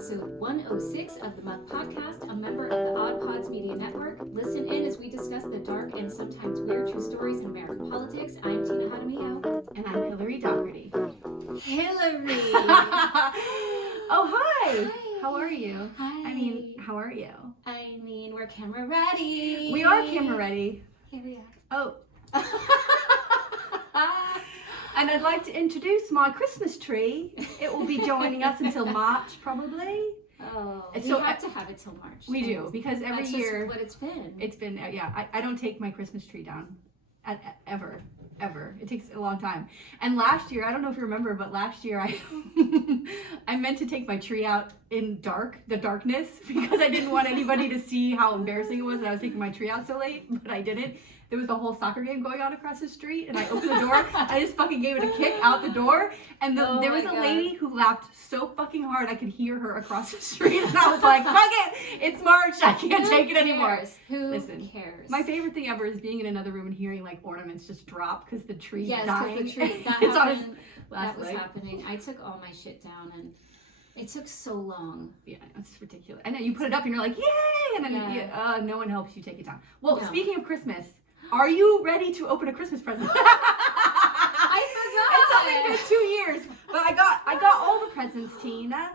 episode 106 of the Muck Podcast, a member of the Odd Pods Media Network. Listen in as we discuss the dark and sometimes weird true stories in American politics. I'm Tina Jaramillo. And I'm Hillary Doherty. Hillary! Oh, hi! Hi! How are you? Hi! How are you? We're camera ready. We are camera ready. Here we are. Oh. And I'd like to introduce my Christmas tree. It will be joining us until March, probably. Oh, we so have to have it till March. We do, because every that's year... That's what it's been. It's been, yeah. I don't take my Christmas tree down. Ever. It takes a long time. And last year, I don't know if you remember, but last year I meant to take my tree out in the darkness, because I didn't want anybody to see how embarrassing it was that I was taking my tree out so late, but I didn't. There was a whole soccer game going on across the street, and I opened the door. I just fucking gave it a kick out the door, and there was a lady who laughed so fucking hard I could hear her across the street, and I was like, fuck it, it's March, I can't take it anymore. Who cares? My favorite thing ever is being in another room and hearing like ornaments just drop because the tree's dying. Yes, because the tree, that happened. That was happening. I took all my shit down, and it took so long. Yeah, it's ridiculous. And then you put it up, and you're like, yay! And then no one helps you take it down. Well, speaking of Christmas, are you ready to open a Christmas present? I forgot. It's only been 2 years, but I got all the presents, Tina.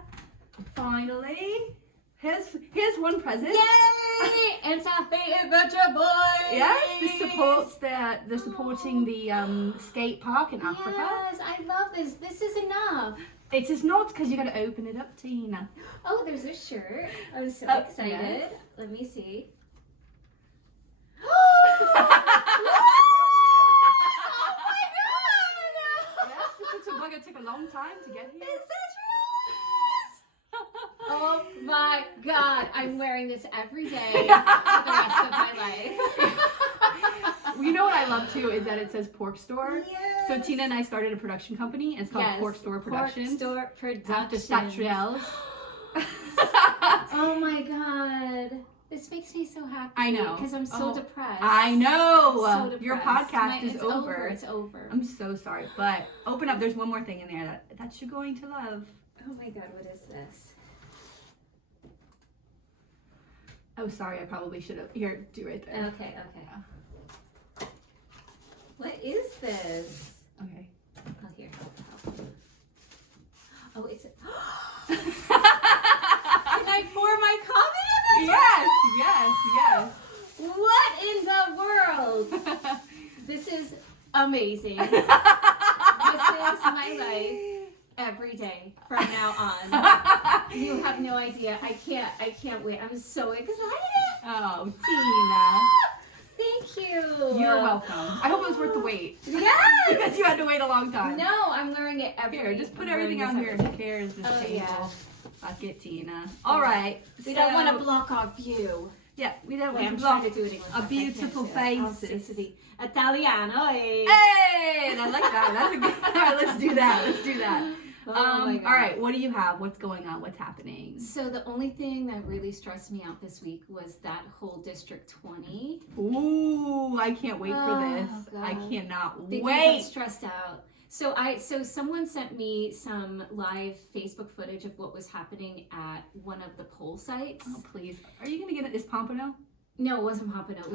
Finally, here's one present. Yay! It's our favorite boy. Yes, they're supporting the skate park in Africa. Yes, I love this. This is enough. It is not, because you got to open it up, Tina. Oh, there's a shirt. I'm so excited. Yes. Let me see. Oh my god! Yes, it took a long time to get here. It's such Oh my god! I'm wearing this every day for the rest of my life. You know what I love too is that it says Pork Store. Yes. So Tina and I started a production company, and it's called Pork Store Productions. Pork Store Productions. Territorial. Oh my god. This makes me so happy. I know. Because I'm so depressed. I know. I'm so depressed. Your podcast is it's over. It's over. I'm so sorry. But open up. There's one more thing in there that you're going to love. Oh my god, what is this? Oh, sorry. I probably should have. Here, do right there. Okay. What is this? Okay. Oh, here. Oh, it's... Can I pour my coffee in this? Yes. What in the world? This is amazing. This is my life every day from now on. You have no idea. I can't wait. I'm so excited. Oh, Tina. Thank you. You're welcome. I hope it was worth the wait. Yes. Because you had to wait a long time. No, I'm wearing it every Here, just put everything out here. Who cares? This table. Yeah. Fuck it, Tina. All right. We don't want to block our view. Yeah, we don't want I'm to block trying to do it English. our beautiful faces. Italiano. Hey, I like that. That's a good. All right, let's do that. Oh my God. All right, what do you have? What's going on? What's happening? So the only thing that really stressed me out this week was that whole District 20. Ooh, I can't wait for this. God. I cannot because wait. I'm stressed out. So someone sent me some live Facebook footage of what was happening at one of the poll sites. Oh, please. Are you going to get it? Is Pompano? No, it wasn't Pompano. It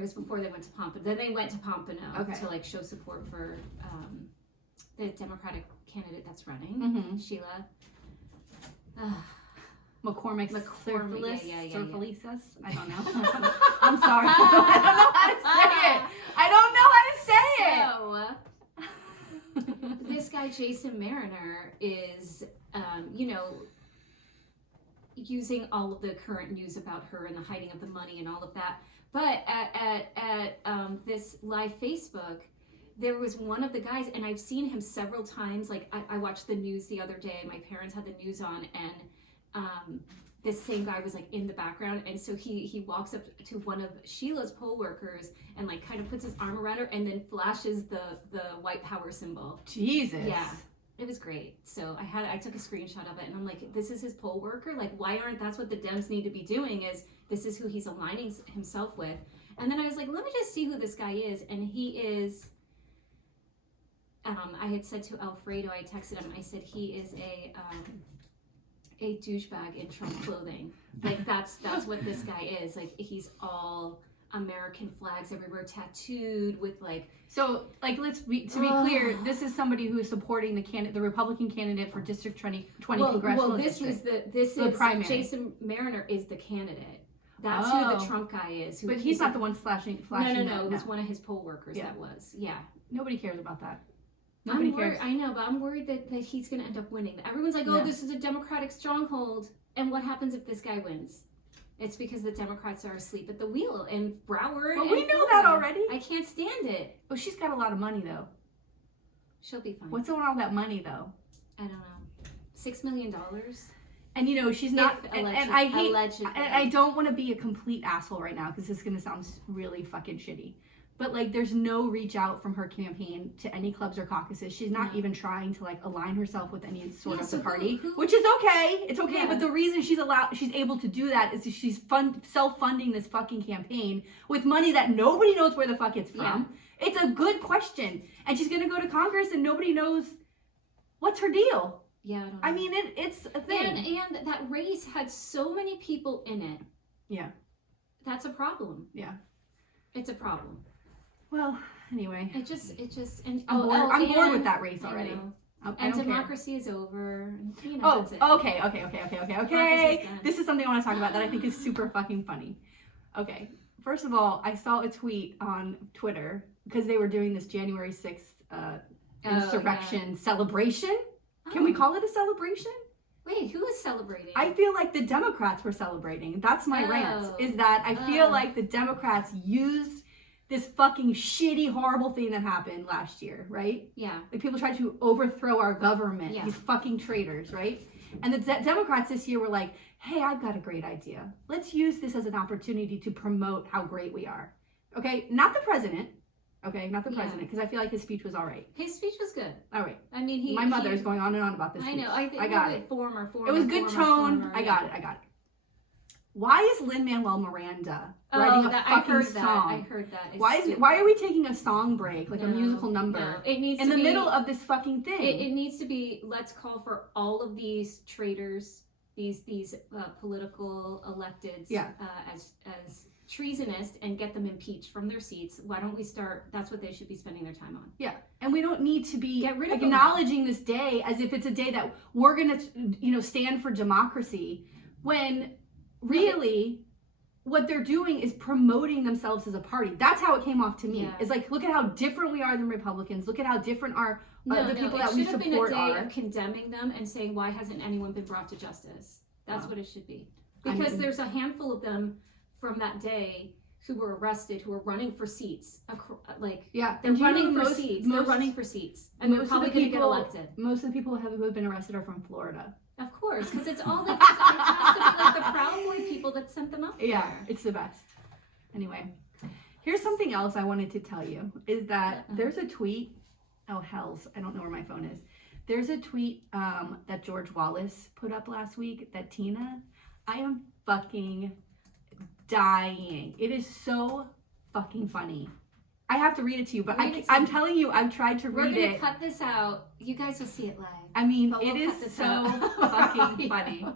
was before they went to Pompano. Then they went to Pompano to like show support for the Democratic candidate that's running, Sheila. McCormick. Yeah. Surfalisas? I don't know. I'm sorry. I don't know how to say it. I don't know how to say it. So, this guy, Jason Mariner, is, using all of the current news about her and the hiding of the money and all of that. But at this live Facebook, there was one of the guys, and I've seen him several times. Like, I watched the news the other day. My parents had the news on, and this same guy was, like, in the background. And so he walks up to one of Sheila's poll workers and, like, kind of puts his arm around her and then flashes the white power symbol. Jesus. Yeah. It was great. So I took a screenshot of it, and I'm like, this is his poll worker? Like, why aren't that's what the Dems need to be doing, is this is who he's aligning himself with. And then I was like, let me just see who this guy is. And he is... I had said to Alfredo, I texted him, I said he is a douchebag in Trump clothing. Like that's what this guy is. Like he's all American flags everywhere tattooed with like. So like to be clear, this is somebody who is supporting the Republican candidate for District 20 congressional district. This the is primary. Jason Mariner is the candidate. That's who the Trump guy is. But he's not the one flashing. No. It was one of his poll workers that was. Yeah. Nobody cares about that. Nobody cares. I know, but I'm worried that he's going to end up winning. Everyone's like, oh, this is a Democratic stronghold. And what happens if this guy wins? It's because the Democrats are asleep at the wheel in Broward. But we know that already. I can't stand it. Oh, she's got a lot of money, though. She'll be fine. What's all that money, though? I don't know. $6 million? And you know, she's not, and I hate, allegedly. I don't want to be a complete asshole right now because this is going to sound really fucking shitty. But like, there's no reach out from her campaign to any clubs or caucuses. She's not even trying to like align herself with any sort of the party, which is okay. It's okay. Yeah. But the reason she's able to do that is she's self-funding this fucking campaign with money that nobody knows where the fuck it's from. Yeah. It's a good question. And she's going to go to Congress and nobody knows what's her deal. Yeah, I don't know. I mean, it's a thing. And that race had so many people in it. Yeah. That's a problem. Yeah. It's a problem. Well, anyway. It just, and I'm bored with that race already. And democracy is over. You know, that's it. Okay. This is something I want to talk about that I think is super fucking funny. Okay. First of all, I saw a tweet on Twitter because they were doing this January 6th insurrection celebration. Can we call it a celebration? Wait, who is celebrating? I feel like the Democrats were celebrating. That's my rant, is that I feel like the Democrats used this fucking shitty, horrible thing that happened last year, right? Yeah. Like people tried to overthrow our government, these fucking traitors, right? And the Democrats this year were like, hey, I've got a great idea. Let's use this as an opportunity to promote how great we are. Okay, not the president. Okay, not the president, because I feel like his speech was all right. His speech was good. All right. I mean, my mother is going on and on about this speech. I know. I got it. Former. It was good tone. I got it. Why is Lin-Manuel Miranda writing a fucking song? I heard that. Why are we taking a song break, like a musical number? No. It needs in to the be, middle of this fucking thing. It needs to be. Let's call for all of these traitors, these political electeds, as treasonous, and get them impeached from their seats. Why don't we start? That's what they should be spending their time on. Yeah, and we don't need to be acknowledging this day as if it's a day that we're gonna, stand for democracy, when really what they're doing is promoting themselves as a party. That's how it came off to me. Yeah. It's like, look at how different we are than Republicans. Look at how different our the people that we support are. It should have been a day of condemning them and saying, why hasn't anyone been brought to justice? That's what it should be. Because there's a handful of them from that day who were arrested, who were running for seats. They're running for seats. They're running for seats. And they're probably going to get elected. Most of the people who have been arrested are from Florida. Of course, because it's all it has to be like the Proud Boy people that sent them up there. Yeah, it's the best. Anyway, here's something else I wanted to tell you, is that there's a tweet. Oh, hells. I don't know where my phone is. There's a tweet that George Wallace put up last week that Tina, I am fucking dying. It is so fucking funny. I have to read it to you, but I'm telling you, I've tried to read it. We're going to cut this out. You guys will see it live. I mean, it is so fucking funny.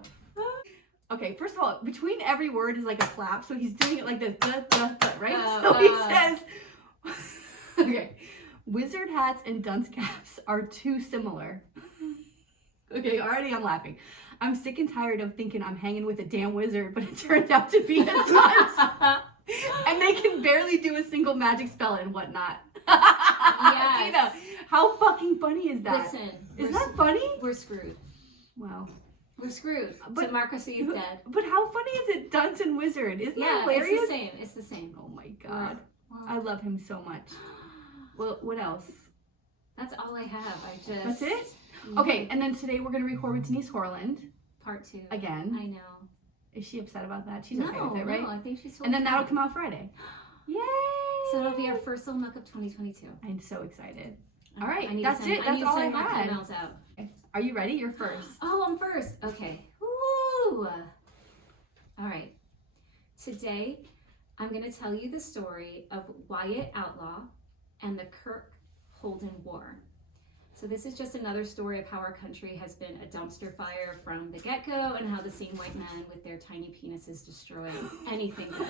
Okay, first of all, between every word is like a clap, so he's doing it like this, right? So he says, okay, wizard hats and dunce caps are too similar. Okay, already I'm laughing. I'm sick and tired of thinking I'm hanging with a damn wizard, but it turned out to be a dunce. And they can barely do a single magic spell and whatnot. Yes. Tina, how fucking funny is that? Listen. Is that funny? We're screwed. Wow. We're screwed. But democracy is dead. But how funny is it, dunce and wizard? Isn't that hilarious? It's the same. Oh my god. I love him so much. Well, what else? That's all I have. That's it? Mm-hmm. Okay, and then today we're going to record with Denise Horland. Part 2. Again. I know. Is she upset about that? She's okay with it, right? No, I think she's And then that'll come out Friday. Yay! So it'll be our first little muck of 2022. I'm so excited. All right, that's it. That's all I had. Emails out. Are you ready? You're first. Oh, I'm first. Okay. Woo! All right. Today, I'm going to tell you the story of Wyatt Outlaw and the Kirk-Holden War. So this is just another story of how our country has been a dumpster fire from the get-go, and how the same white men with their tiny penises destroy anything good.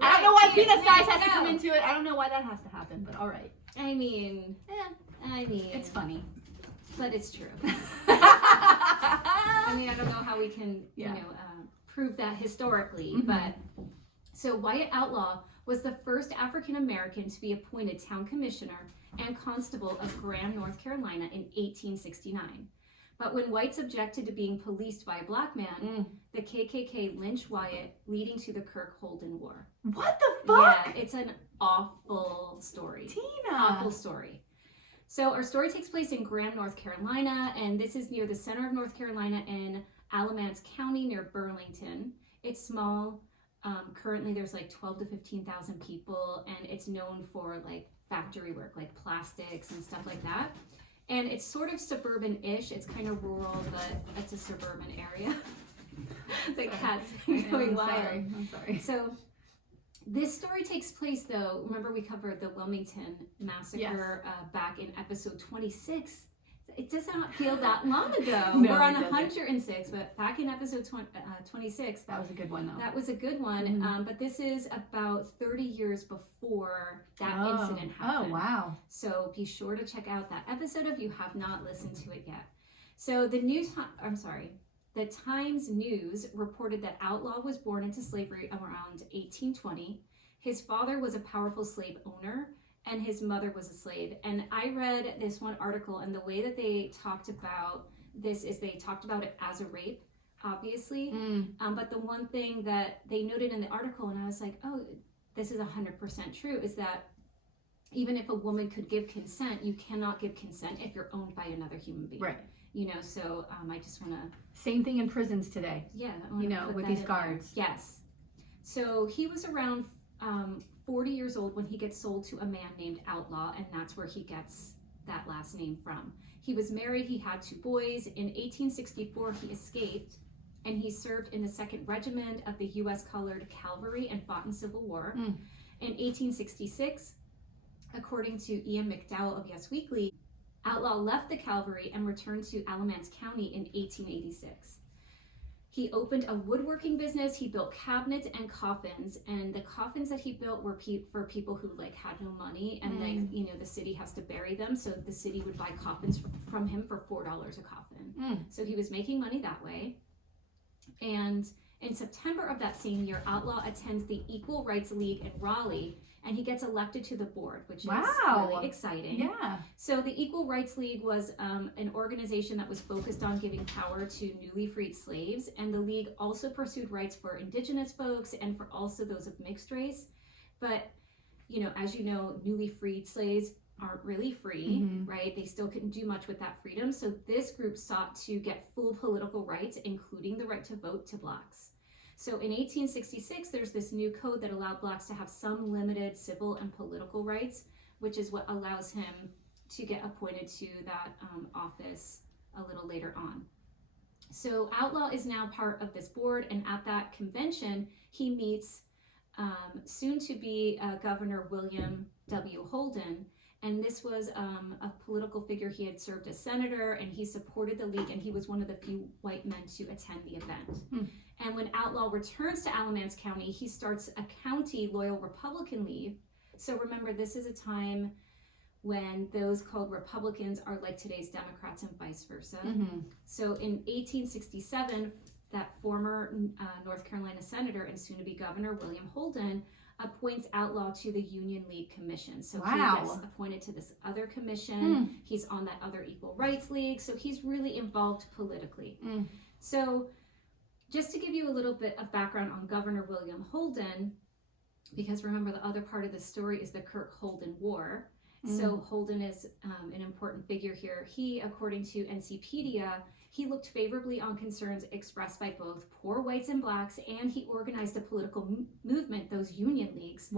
I don't know why penis size has to come into it. I don't know why that has to happen, but all right. I mean, It's funny. but it's true. I mean, I don't know how we can, prove that historically, but so Wyatt Outlaw was the first African American to be appointed town commissioner and constable of Graham, North Carolina in 1869. But when whites objected to being policed by a black man, the KKK lynched Wyatt, leading to the Kirk-Holden War. What the fuck? Yeah, it's an awful story. Tina! Awful story. So our story takes place in Graham, North Carolina, and this is near the center of North Carolina in Alamance County near Burlington. It's small. Currently there's like 12 to 15,000 people, and it's known for like factory work, like plastics and stuff like that. And it's sort of suburban-ish. It's kind of rural, but it's a suburban area. The cat's going wild. I'm sorry. So this story takes place, though, remember we covered the Wilmington massacre back in episode 26. It does not feel that long ago. No, we're on it doesn't. 106, but back in episode 26. That was a good one, though. That was a good one, but this is about 30 years before that incident happened. Oh, wow. So be sure to check out that episode if you have not listened to it yet. So the Times News reported that Outlaw was born into slavery around 1820. His father was a powerful slave owner, and his mother was a slave. And I read this one article, and the way that they talked about this is they talked about it as a rape, obviously. But the one thing that they noted in the article, and I was like, oh, this is 100% true, is that even if a woman could give consent, you cannot give consent if you're owned by another human being. Right. So I just want to... Same thing in prisons today. Yeah. With these guards. Yes. So he was around 40 years old when he gets sold to a man named Outlaw, and that's where he gets that last name from. He was married, he had 2 boys. In 1864, he escaped, and he served in the 2nd Regiment of the U.S. Colored Cavalry and fought in Civil War. In 1866, according to Ian McDowell of Yes Weekly, Outlaw left the cavalry and returned to Alamance County in 1886. He opened a woodworking business. He built cabinets and coffins, and the coffins that he built were for people who like had no money, and the city has to bury them, so the city would buy coffins from him for $4 a coffin. So he was making money that way. And in September of that same year, Outlaw attends the Equal Rights League in Raleigh, and he gets elected to the board, which is really exciting. Yeah. So the Equal Rights League was an organization that was focused on giving power to newly freed slaves, and the league also pursued rights for indigenous folks and for also those of mixed race. But, as you know, newly freed slaves aren't really free, right? They still couldn't do much with that freedom. So this group sought to get full political rights, including the right to vote, to blacks. So in 1866, there's this new code that allowed blacks to have some limited civil and political rights, which is what allows him to get appointed to that office a little later on. So Outlaw is now part of this board, and at that convention, he meets soon-to-be Governor William W. Holden, and this was a political figure. He had served as senator, and he supported the league, and he was one of the few white men to attend the event. And when Outlaw returns to Alamance County, he starts a county loyal Republican league. So remember, this is a time when those called Republicans are like today's Democrats and vice versa. So in 1867, that former North Carolina senator and soon-to-be governor William Holden appoints Outlaw to the Union League Commission. So he gets appointed to this other commission. He's on that other Equal Rights League. So he's really involved politically. So just to give you a little bit of background on Governor William Holden, because remember the other part of the story is the Kirk-Holden War. So Holden is an important figure here. He, according to NCpedia, he looked favorably on concerns expressed by both poor whites and blacks, and he organized a political movement, those Union Leagues,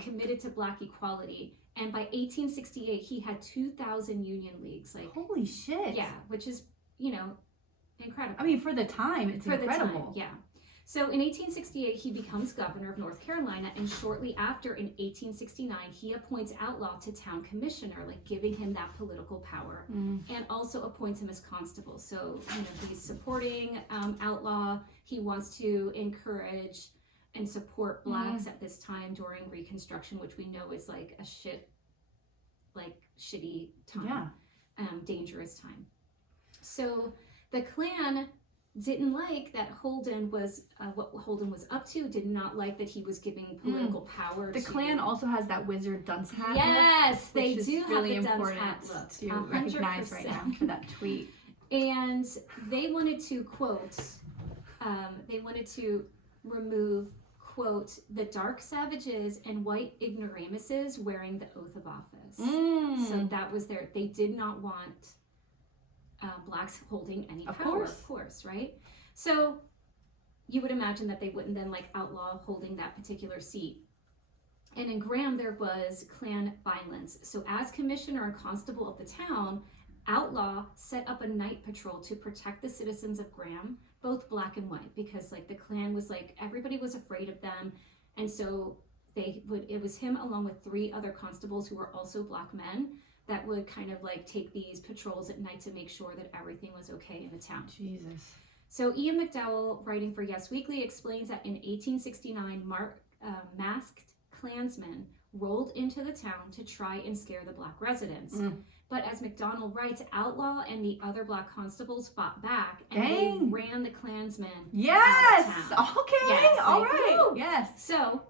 committed to black equality. And by 1868, he had 2,000 Union Leagues. Like, holy shit. Yeah, which is, incredible. I mean, for the time, it's incredible. Yeah. So in 1868, he becomes governor of North Carolina, and shortly after, in 1869, he appoints Outlaw to town commissioner, like giving him that political power, and also appoints him as constable. So, he's supporting Outlaw. He wants to encourage and support blacks at this time during Reconstruction, which we know is like a shitty time, dangerous time. So the Klan didn't like that Holden was what Holden was up to. Did not like that he was giving political power. The Klan also has that wizard dunce hat. Yes, look, they which do is really have the dunce important hat look. to recognize right now for that tweet. And they wanted to quote. They wanted to remove, quote, the dark savages and white ignoramuses wearing the oath of office. So that was they did not want blacks holding any power, of course, right? So you would imagine that they wouldn't then like outlaw holding that particular seat. And in Graham, there was Klan violence. So as commissioner and constable of the town, Outlaw set up a night patrol to protect the citizens of Graham, both black and white, because like the Klan was like, everybody was afraid of them. And so it was him along with 3 other constables who were also black men that would kind of like take these patrols at night to make sure that everything was okay in the town. Jesus. So Ian McDowell, writing for Yes Weekly, explains that in 1869, masked Klansmen rolled into the town to try and scare the black residents. But as McDonald writes, Outlaw and the other black constables fought back, and they ran the Klansmen out of town. Okay. Yes, All like, right. woo! Yes. So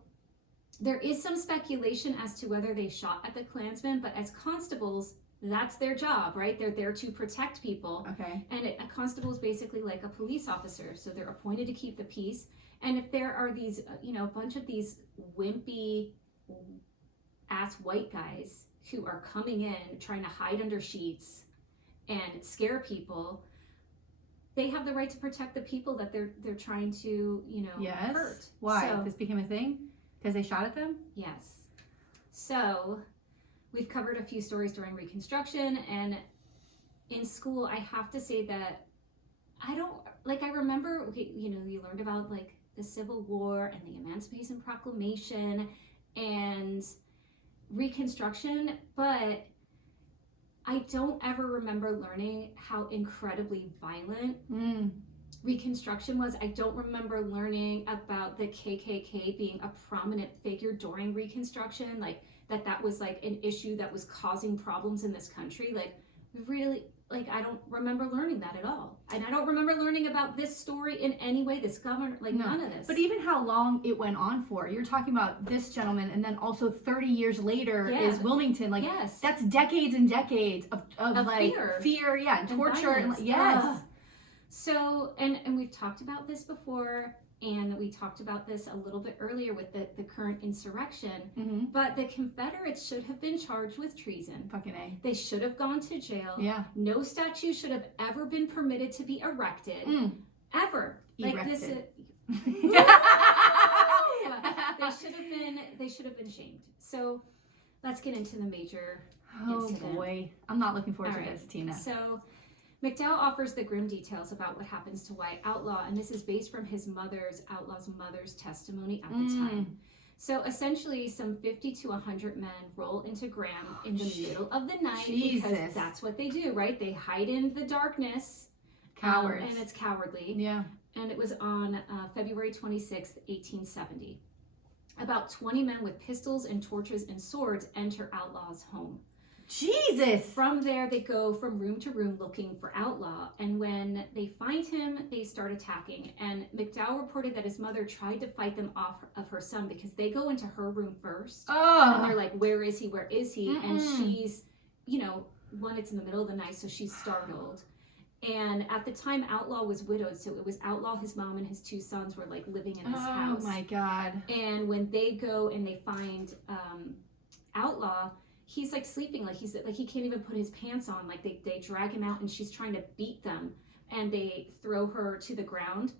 there is some speculation as to whether they shot at the Klansmen, but as constables, that's their job, right? They're there to protect people. Okay. And a constable is basically like a police officer, so they're appointed to keep the peace. And if there are these, a bunch of these wimpy ass white guys who are coming in trying to hide under sheets and scare people, they have the right to protect the people that they're trying to, hurt. Why? So, This became a thing? Because they shot at them? yes. So we've covered a few stories during Reconstruction, and in school, I have to say that I remember, you learned about like the Civil War and the Emancipation Proclamation and Reconstruction, but I don't ever remember learning how incredibly violent Reconstruction was. I don't remember learning about the KKK being a prominent figure during Reconstruction, like that was like an issue that was causing problems in this country. Like really, like I don't remember learning that at all. And I don't remember learning about this story in any way, this governor, like none of this. But even how long it went on for. You're talking about this gentleman, and then also 30 years later is Wilmington. Like, that's decades and decades of like fear, and torture. And So, and we've talked about this before, and we talked about this a little bit earlier with the current insurrection, but the Confederates should have been charged with treason. Fucking A. They should have gone to jail. Yeah. No statue should have ever been permitted to be erected. Ever. Like this. They should have been shamed. So let's get into the major incident. Boy. I'm not looking forward to this, Tina. So McDowell offers the grim details about what happens to Wyatt Outlaw, and this is based from Outlaw's mother's testimony at the time. So essentially, some 50 to 100 men roll into Graham in the middle of the night because that's what they do, right? They hide in the darkness. Cowards. And it's cowardly. Yeah. And it was on February 26th, 1870. About 20 men with pistols and torches and swords enter Outlaw's home. Jesus! From there, they go from room to room looking for Outlaw, and when they find him, they start attacking. And McDowell reported that his mother tried to fight them off of her son because they go into her room first. And they're like, where is he? Where is he? And she's, one, it's in the middle of the night, so she's startled. And at the time, Outlaw was widowed, so it was Outlaw, his mom, and his 2 sons were like living in this house. Oh my God. And when they go and they find Outlaw, he's like sleeping, like he can't even put his pants on. Like they drag him out, and she's trying to beat them, and they throw her to the ground,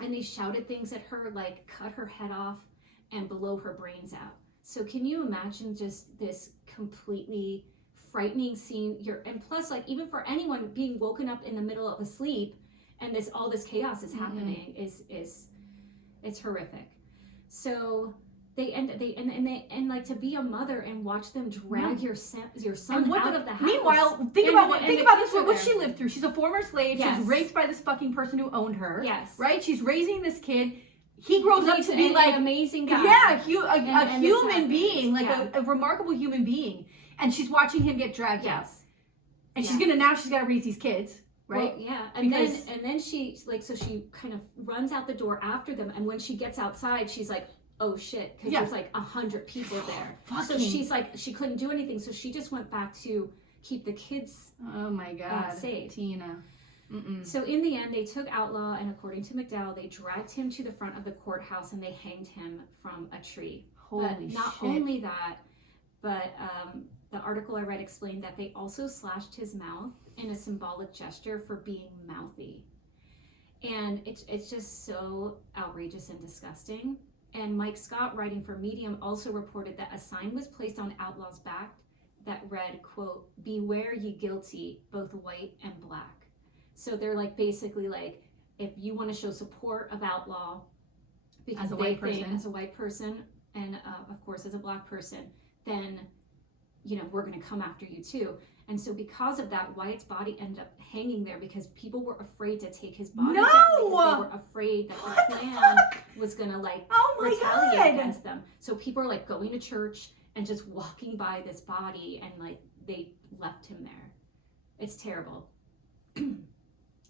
and they shouted things at her like cut her head off and blow her brains out. So can you imagine just this completely frightening scene? And plus, like, even for anyone being woken up in the middle of a sleep and all this chaos is happening is It's horrific. So and like to be a mother and watch them drag your son out of the house. Meanwhile, think about this. What she lived through. She's a former slave. Yes. She was raped by this fucking person who owned her. Yes. Right? She's raising this kid. He grows up to be like an amazing guy. Yeah, a human being, like a remarkable human being. And she's watching him get dragged out. And she's got to raise these kids. Right? Well, yeah. And then she she kind of runs out the door after them, and when she gets outside, she's like, oh shit, because there's like 100 people there. So she's like, she couldn't do anything, so she just went back to keep the kids oh my god safe. Tina. So in the end, they took Outlaw, and according to McDowell, they dragged him to the front of the courthouse and they hanged him from a tree. But not only that, but the article I read explained that they also slashed his mouth in a symbolic gesture for being mouthy. And it's just so outrageous and disgusting. And Mike Scott, writing for Medium, also reported that a sign was placed on Outlaw's back that read, quote, "Beware ye guilty, both white and black." So they're like, basically like, if you want to show support of Outlaw, because as a white person, and of course as a black person, then, you know, we're going to come after you too. And so because of that, Wyatt's body ended up hanging there because people were afraid to take his body down, because they were afraid that the Klan was going to like retaliate against them. So people are like going to church and just walking by this body, and like they left him there. It's terrible.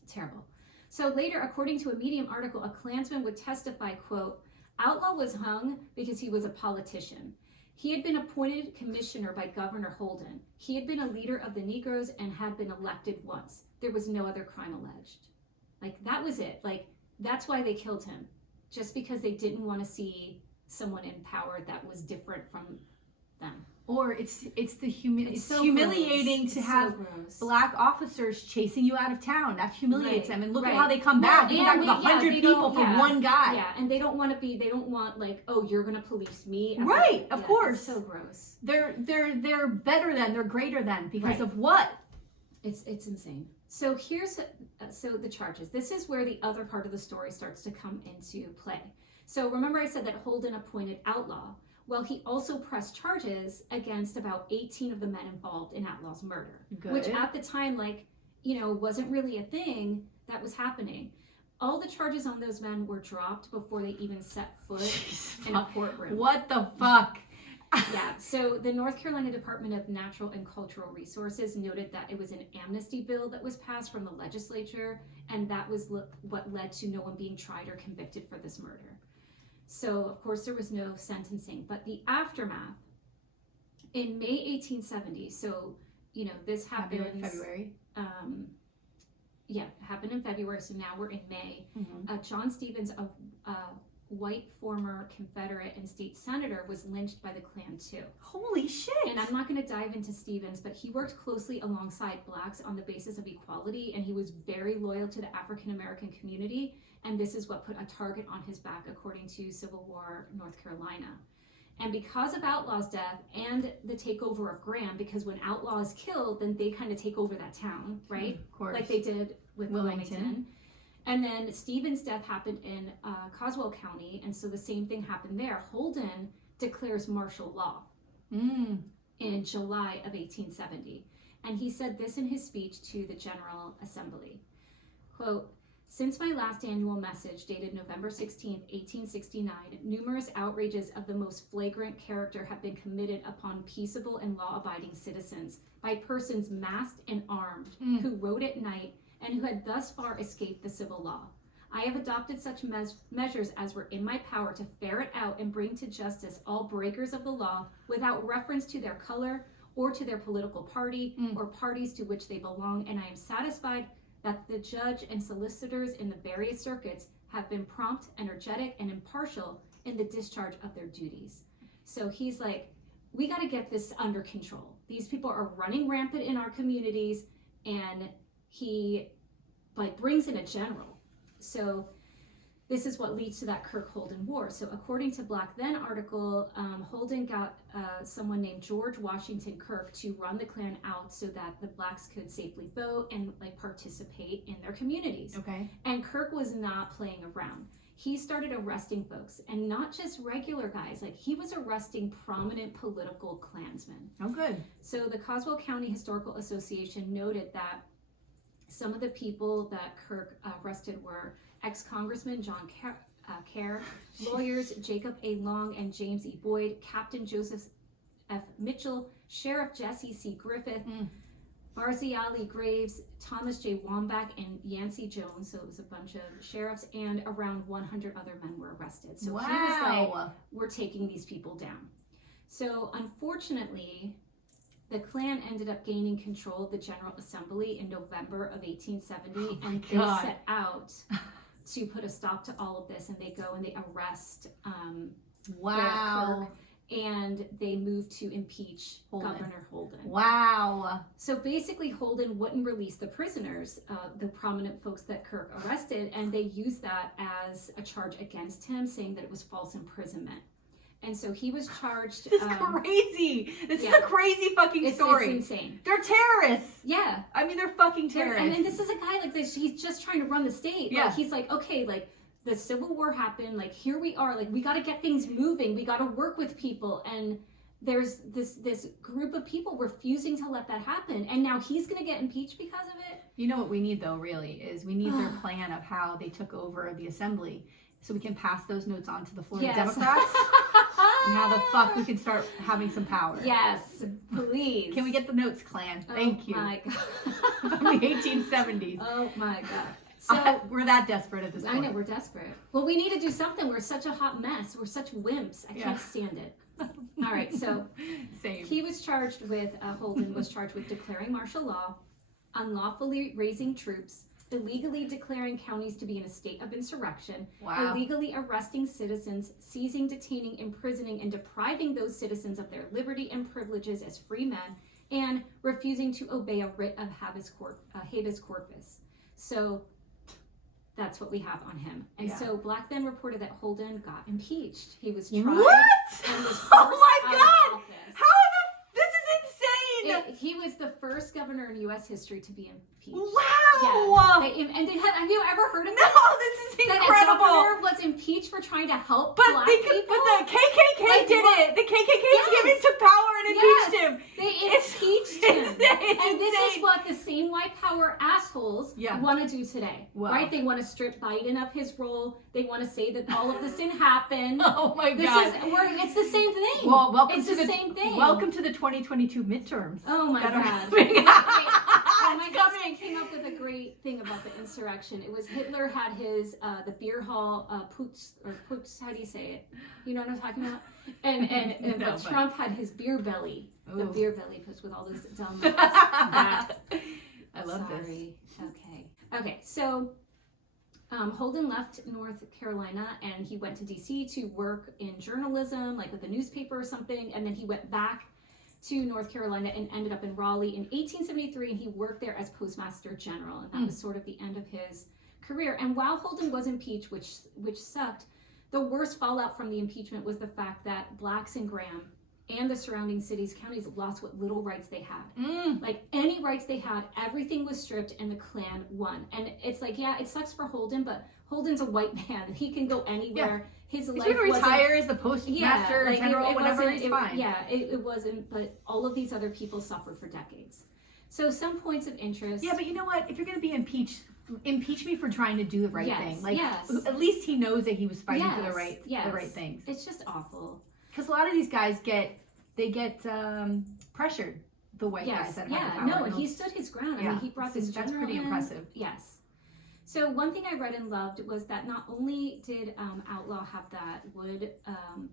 Terrible. So later, according to a Medium article, a Klansman would testify, quote, "Outlaw was hung because he was a politician. He had been appointed commissioner by Governor Holden. He had been a leader of the Negroes and had been elected once. There was no other crime alleged." Like, that was it. Like, that's why they killed him. Just because they didn't want to see someone in power that was different from them. Or it's humiliating to have black officers chasing you out of town. That humiliates them. And look at how they come back. They come back with 100 people for one guy. Yeah, and they don't want like, oh, you're gonna police me. Right, of course. It's so gross. They're better than, they're greater than, because of what? It's insane. So here's the charges. This is where the other part of the story starts to come into play. So remember I said that Holden appointed Outlaw. Well, he also pressed charges against about 18 of the men involved in Outlaw's murder. Good. Which at the time, like, you know, wasn't really a thing that was happening. All the charges on those men were dropped before they even set foot in a courtroom. What the fuck? Yeah, so the North Carolina Department of Natural and Cultural Resources noted that it was an amnesty bill that was passed from the legislature, and that was what led to no one being tried or convicted for this murder. So, of course, there was no sentencing. But the aftermath, in May 1870, so, you know, this happens... in February? Happened in February, so now we're in May. Mm-hmm. John Stevens, a white former Confederate and state senator, was lynched by the Klan, too. Holy shit! And I'm not going to dive into Stevens, but he worked closely alongside blacks on the basis of equality, and he was very loyal to the African-American community. And this is what put a target on his back, according to Civil War North Carolina. And because of Outlaw's death and the takeover of Graham, because when Outlaw is killed, then they kind of take over that town, right? Of course. Like they did with Wilmington. And then Stephen's death happened in Coswell County, and so the same thing happened there. Holden declares martial law in July of 1870. And he said this in his speech to the General Assembly, quote, "Since my last annual message dated November 16, 1869, numerous outrages of the most flagrant character have been committed upon peaceable and law-abiding citizens by persons masked and armed who rode at night and who had thus far escaped the civil law. I have adopted such measures as were in my power to ferret out and bring to justice all breakers of the law without reference to their color or to their political party or parties to which they belong, and I am satisfied that the judge and solicitors in the various circuits have been prompt, energetic, and impartial in the discharge of their duties." So he's like, we got to get this under control. These people are running rampant in our communities, and he like brings in a general. So this is what leads to that Kirk-Holden War. So according to Black Then article, Holden got someone named George Washington Kirk to run the Klan out so that the blacks could safely vote and like participate in their communities. Okay. And Kirk was not playing around. he started arresting folks, and not just regular guys. Like, he was arresting prominent political Klansmen. Oh, good. So the Caldwell County Historical Association noted that some of the people that Kirk arrested were ex-Congressman John Kerr, lawyers Jacob A. Long and James E. Boyd, Captain Joseph F. Mitchell, Sheriff Jesse C. Griffith, Barziali Graves, Thomas J. Wambach, and Yancey Jones. So it was a bunch of sheriffs, and around 100 other men were arrested. So he was like, we're taking these people down. So unfortunately, the Klan ended up gaining control of the General Assembly in November of 1870, and they set out to put a stop to all of this, and they go and they arrest Kirk, and they moved to impeach Governor Holden. Wow. So basically, Holden wouldn't release the prisoners, the prominent folks that Kirk arrested, and they used that as a charge against him, saying that it was false imprisonment. And so he was charged. This is crazy. This is a crazy fucking story. It's insane. They're terrorists. Yeah. I mean, they're fucking terrorists. And this is a guy like this. He's just trying to run the state. Yeah. Like, he's like, okay, like, the Civil War happened. Like, here we are. Like, we got to get things moving. We got to work with people. And there's this group of people refusing to let that happen. And now he's going to get impeached because of it. You know what we need, though, really, is we need their plan of how they took over the assembly, so we can pass those notes on to the Florida Democrats. And how the fuck we can start having some power. Yes, please. Can we get the notes, Klan? Thank you. Oh my God. From the 1870s. Oh my God. So we're that desperate at this point. I know, we're desperate. Well, we need to do something. We're such a hot mess. We're such wimps. I can't stand it. All right, so Same. He was charged with, Holden was charged with declaring martial law, unlawfully raising troops, illegally declaring counties to be in a state of insurrection, illegally arresting citizens, seizing, detaining, imprisoning, and depriving those citizens of their liberty and privileges as free men, and refusing to obey a writ of habeas corpus. So that's what we have on him. And so Black then reported that Holden got impeached. He was tried and was forced out of office. This is insane! He was the first governor in U.S. history to be impeached. Wow! Yeah. Have you ever heard of this is incredible! That a governor was impeached for trying to help Black people? But the KKK did it! The KKK took power and impeached him! They impeached him. And this is what the same white power assholes want to do today. Right? They want to strip Biden of his role. They want to say that all of this didn't happen. Oh my God. It's the same thing. Well, welcome it's to the same thing. Welcome to the 2022 midterms. Oh my God. My dad came up with a great thing about the insurrection. It was Hitler had his the beer hall Putz, how do you say it? You know what I'm talking about? And Trump had his beer belly. Ooh. The beer belly puts with all those dumb I love this. Okay, so Holden left North Carolina and he went to DC to work in journalism, like with a newspaper or something, and then he went back to North Carolina and ended up in Raleigh in 1873, and he worked there as Postmaster General, and that was sort of the end of his career. And while Holden was impeached, which sucked, the worst fallout from the impeachment was the fact that Blacks in Graham and the surrounding cities, counties lost what little rights they had. Like any rights they had, everything was stripped, and the Klan won. And it's like, yeah, it sucks for Holden, but Holden's a white man. He can go anywhere. Yeah. His life wasn't... retire as the postmaster general, whatever, it's fine. It wasn't, but all of these other people suffered for decades. So some points of interest. Yeah, but you know what? If you're going to be impeached, impeach me for trying to do the right thing. Like, at least he knows that he was fighting for the right things. It's just awful. Because a lot of these guys get pressured. The white guys that have power. And he stood his ground. I mean, he brought this. That's pretty impressive. Yes. So one thing I read and loved was that not only did Outlaw have that wood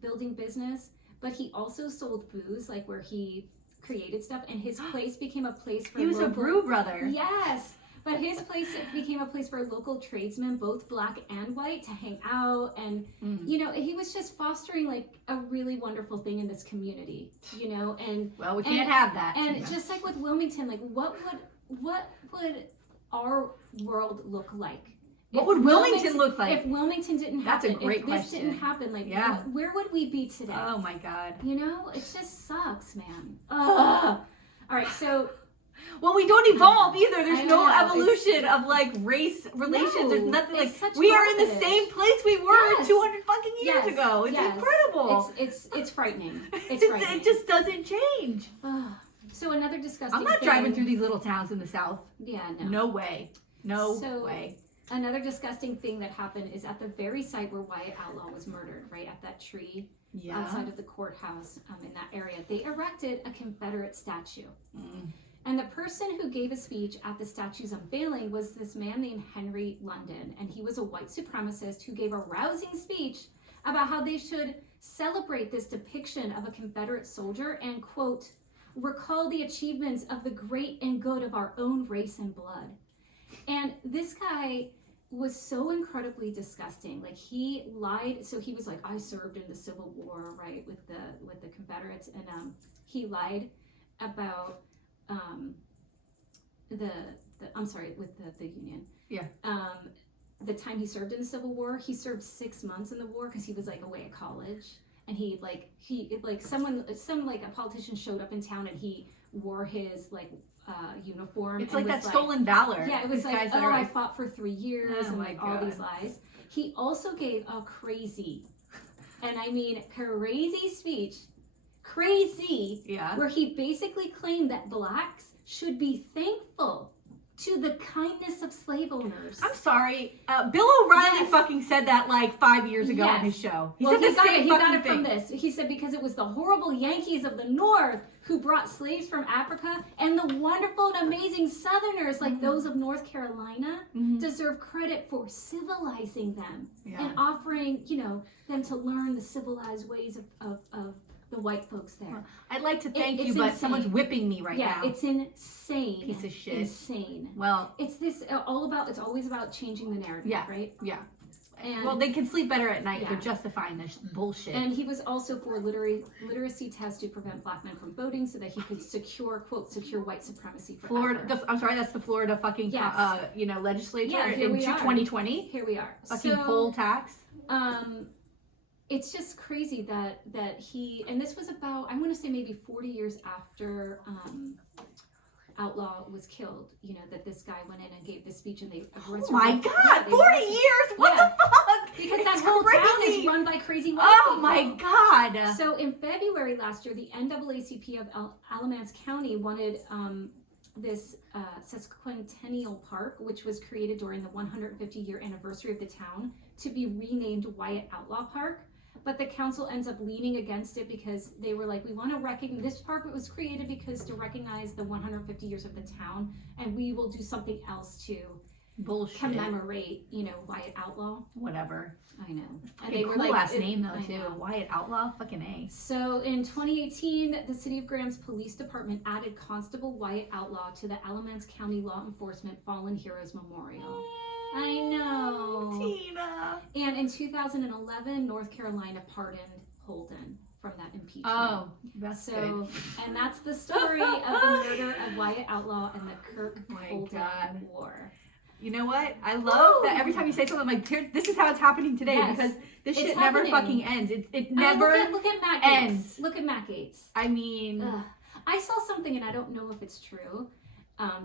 building business, but he also sold booze, like where he created stuff, and his place became a place for. He was a brew brother. Yes. But his place became a place for local tradesmen, both Black and white, to hang out. And, you know, he was just fostering, like, a really wonderful thing in this community, you know. And well, we can't have that. And just like with Wilmington, like, what would our world look like? What would Wilmington look like? If Wilmington didn't happen, that's a great if question. This didn't happen, like, where would we be today? Oh, my God. You know, it just sucks, man. Ugh. All right, so... Well, we don't evolve either. There's I no know. Evolution of like race relations. No, There's nothing it's like such we are in the garbage. same place we were Yes. 200 fucking years Yes, ago. It's yes. incredible. It's frightening. It's frightening. It just doesn't change. So another disgusting I'm not thing, driving through these little towns in the South. Yeah, no. No way. No So- way. Another disgusting thing that happened is at the very site where Wyatt Outlaw was murdered, right at that tree Yeah. outside of the courthouse in that area, they erected a Confederate statue. Mm. And the person who gave a speech at the statue's unveiling was this man named Henry London. And he was a white supremacist who gave a rousing speech about how they should celebrate this depiction of a Confederate soldier and, quote, recall the achievements of the great and good of our own race and blood. And this guy was so incredibly disgusting. Like, he lied. So he was like, I served in the Civil War, right, with the Confederates. And he lied about the Union. Yeah. The time he served in the Civil War, he served 6 months in the war because he was like away at college. And a politician showed up in town and he wore his uniform. It's and like was that stolen valor. Yeah, it was These like, guys that oh, are I fought for 3 years Oh and my like all God. these lies. He also gave a crazy, and I mean crazy speech, Yeah. where he basically claimed that blacks should be thankful to the kindness of slave owners. I'm sorry. Bill O'Reilly Yes. fucking said that like 5 years ago on his show. He said the same he fucking got it thing. from this. He said because it was the horrible Yankees of the North who brought slaves from Africa, and the wonderful and amazing Southerners like those of North Carolina deserve credit for civilizing them and offering, them to learn the civilized ways of the white folks there. I'd like to thank you, It's but insane. someone's whipping me right Yeah, now. it's insane. Piece of shit. Insane. Well, It's this it's always about changing the narrative, Yeah. right? yeah. And Well, they can sleep better at night. Yeah. They're justifying this bullshit. And he was also for literacy tests to prevent black men from voting so that he could secure white supremacy forever. Florida, I'm sorry, that's the Florida fucking, Yes. legislature Yeah, here in we are. 2020. Here we are. Fucking So, poll tax. it's just crazy that he, and this was about, I want to say maybe 40 years after Outlaw was killed, that this guy went in and gave this speech and they Oh my God, Yeah, they 40 arrested- years? What Yeah. the fuck? Because It's that whole town crazy. is run by crazy white Oh people. my God. So in February last year, the NAACP of Alamance County wanted this sesquicentennial park, which was created during the 150-year anniversary of the town, to be renamed Wyatt Outlaw Park. But the council ends up leaning against it because they were like, we want to recognize this park was created because to recognize the 150 years of the town, and we will do something else to Bullshit. commemorate, Wyatt Outlaw. Whatever. I know. Fucking cool last name though too. Wyatt Outlaw, fucking A. So in 2018, the City of Graham's Police Department added Constable Wyatt Outlaw to the Alamance County Law Enforcement Fallen Heroes Memorial. I know. Tina. And in 2011, North Carolina pardoned Holden from that impeachment. Oh, that's good. So, and that's the story of the murder of Wyatt Outlaw and the Kirk-Holden God. War. You know what? I love that every time you say something, I'm like, here, this is how it's happening today Yes. because this It's shit never happening. fucking ends. It I mean, never look at Matt ends. Gaetz. Look at Matt Gaetz. I mean, Ugh. I saw something and I don't know if it's true.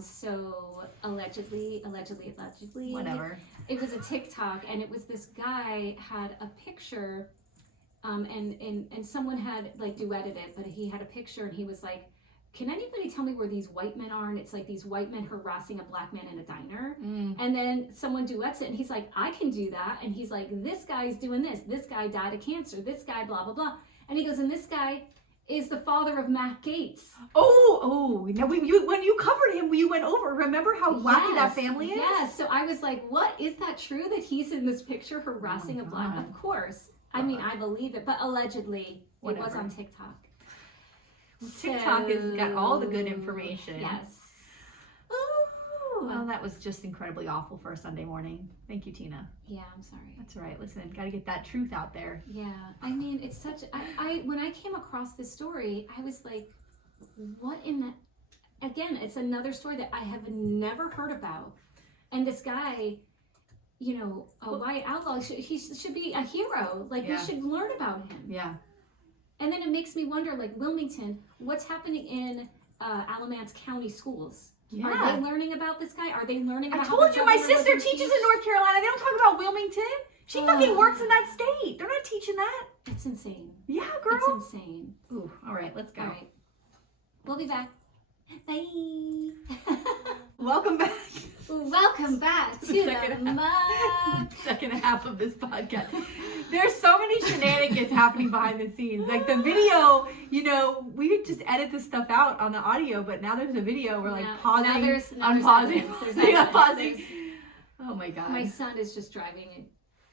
So allegedly, whatever. it was a TikTok and it was this guy had a picture, and someone had like duetted it, but he had a picture and he was like, can anybody tell me where these white men are? And it's like these white men harassing a black man in a diner. And then someone duets it and he's like, I can do that. And he's like, this guy's doing this guy died of cancer, this guy blah blah blah. And he goes, and this guy is the father of Matt Gaetz. Oh! Now when you covered him, you went over. Remember how wacky that family is? Yes. So I was like, what? Is that true that he's in this picture harassing a black man? Of course. I mean, I believe it, but allegedly it was Whatever. on TikTok. TikTok has got all the good information. Yes. Well, that was just incredibly awful for a Sunday morning. Thank you, Tina. Yeah, I'm sorry. That's all right. Listen, gotta get that truth out there. Yeah, I mean, it's such. I when I came across this story, I was like, what in the? Again, it's another story that I have never heard about, and this guy, a Wyatt Outlaw, he should be a hero. Like we should learn about him. Yeah. And then it makes me wonder, like Wilmington, what's happening in Alamance County schools. Yeah. Are they learning about this guy? Are they learning about I told you, my sister teaches impeached? in North Carolina. They don't talk about Wilmington. She fucking works in that state. They're not teaching that. It's insane. Yeah, girl. It's insane. Ooh, all right, let's go. All right. We'll be back. Bye. Welcome back. Welcome back to the second half of this podcast. There's so many shenanigans happening behind the scenes. Like the video, you know, we would just edit this stuff out on the audio, but now there's a video. We're like pausing, unpausing, unpausing. Oh my god. My son is just driving it.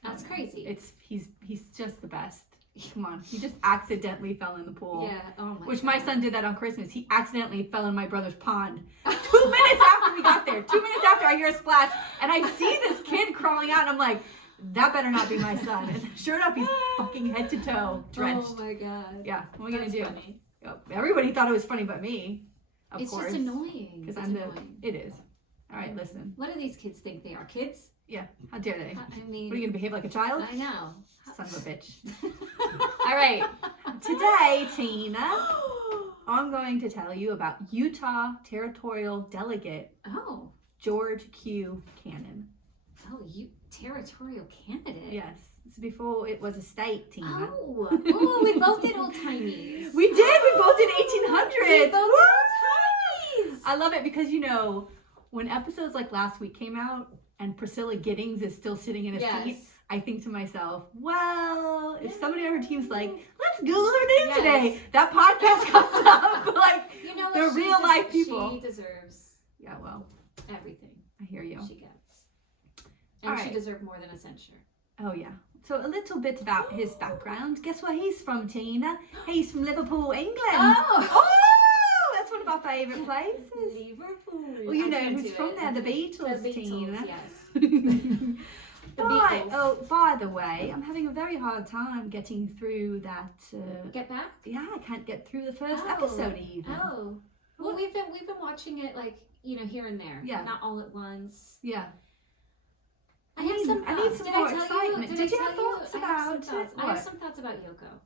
That's crazy. He's just the best. Come on. He just accidentally fell in the pool. Yeah. Oh my Which God. my son did that on Christmas. He accidentally fell in my brother's pond. 2 minutes after we got there. 2 minutes after I hear a splash. And I see this kid crawling out and I'm like, that better not be my son. And sure enough, he's fucking head to toe drenched. Oh my God. Yeah. What are we going to do? Funny. Everybody thought it was funny but me. Of It's course. just annoying. Because annoying. It is. All right, listen. What do these kids think they are? Kids? Yeah. How dare they? I mean. What are you going to behave like a child? I know. Son of a bitch. All right. Today, Tina, I'm going to tell you about Utah Territorial delegate Oh. George Q. Cannon. Oh, you territorial candidate. Yes. It's before it was a state, Tina. Oh, we both did old timies. We did. We both did 1800s. We both did old timies. I love it because, you know, when episodes like last week came out and Priscilla Giddings is still sitting in a seat, I think to myself, well, if somebody on her team's like, let's Google her name today, that podcast comes up. Like, you know what? they're real life people. She deserves everything. I hear you. She gets. And she right. deserved more than a censure. Oh, yeah. So a little bit about his background. Guess where he's from, Tina? He's from Liverpool, England. Oh! That's one of our favourite places. Liverpool. Well, you know who's from there, the Beatles, Tina. Yes. By the way, I'm having a very hard time getting through that. Get back? Yeah, I can't get through the first episode even. Oh. Well, we've been watching it like, you know, here and there. Yeah. Not all at once. Yeah. I need some more excitement. Did you have thoughts about it? I have some thoughts about Yoko.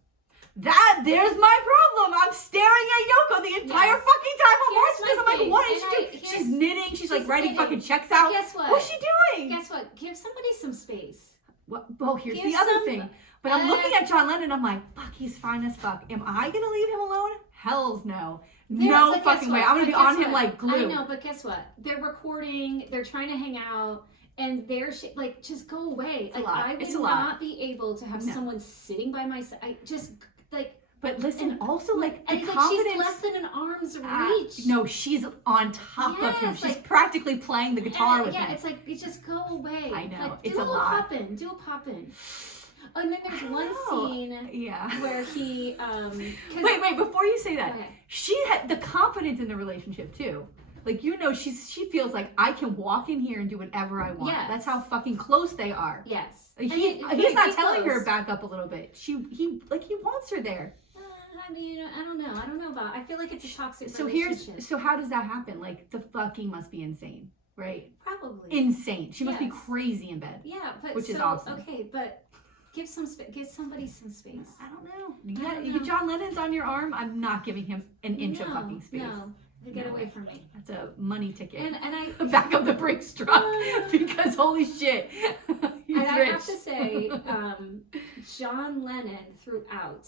There's my problem. I'm staring at Yoko the entire fucking time I'm watching this. I'm like, what is she doing? She's knitting. She's like writing fucking checks out. Guess what? What's she doing? Guess what? Give somebody some space. Well, here's the other thing. But I'm looking at John Lennon. I'm like, fuck, he's fine as fuck. Am I gonna leave him alone? Hell's no. No fucking way. I'm gonna be on him like glue. I know, but guess what? They're recording. They're trying to hang out. And they're like, just go away. Like, I would not be able to have someone sitting by my side. I just like. But listen, also like the like confidence. She's less than an arm's reach. No, she's on top of him. She's practically playing the guitar with him. Yeah, it's like, you just go away. I know, like, it's a lot. Do a pop-in. Oh, and then there's one scene where he. Wait, before you say that, she had the confidence in the relationship too. Like, you know, she feels like I can walk in here and do whatever I want. Yes. That's how fucking close they are. Yes. He's not telling her back up a little bit. He wants her there. I mean, I don't know about. I feel like it's a toxic relationship. So how does that happen? Like, the fucking must be insane, right? Probably. Insane. She must be crazy in bed. Yeah, but which is awesome. Okay, but give somebody some space. I don't know. If John Lennon's on your arm, I'm not giving him an inch of fucking space. No. Get away from me. That's a money ticket. And I back up the Brinks truck because holy shit. He's rich. I have to say, John Lennon throughout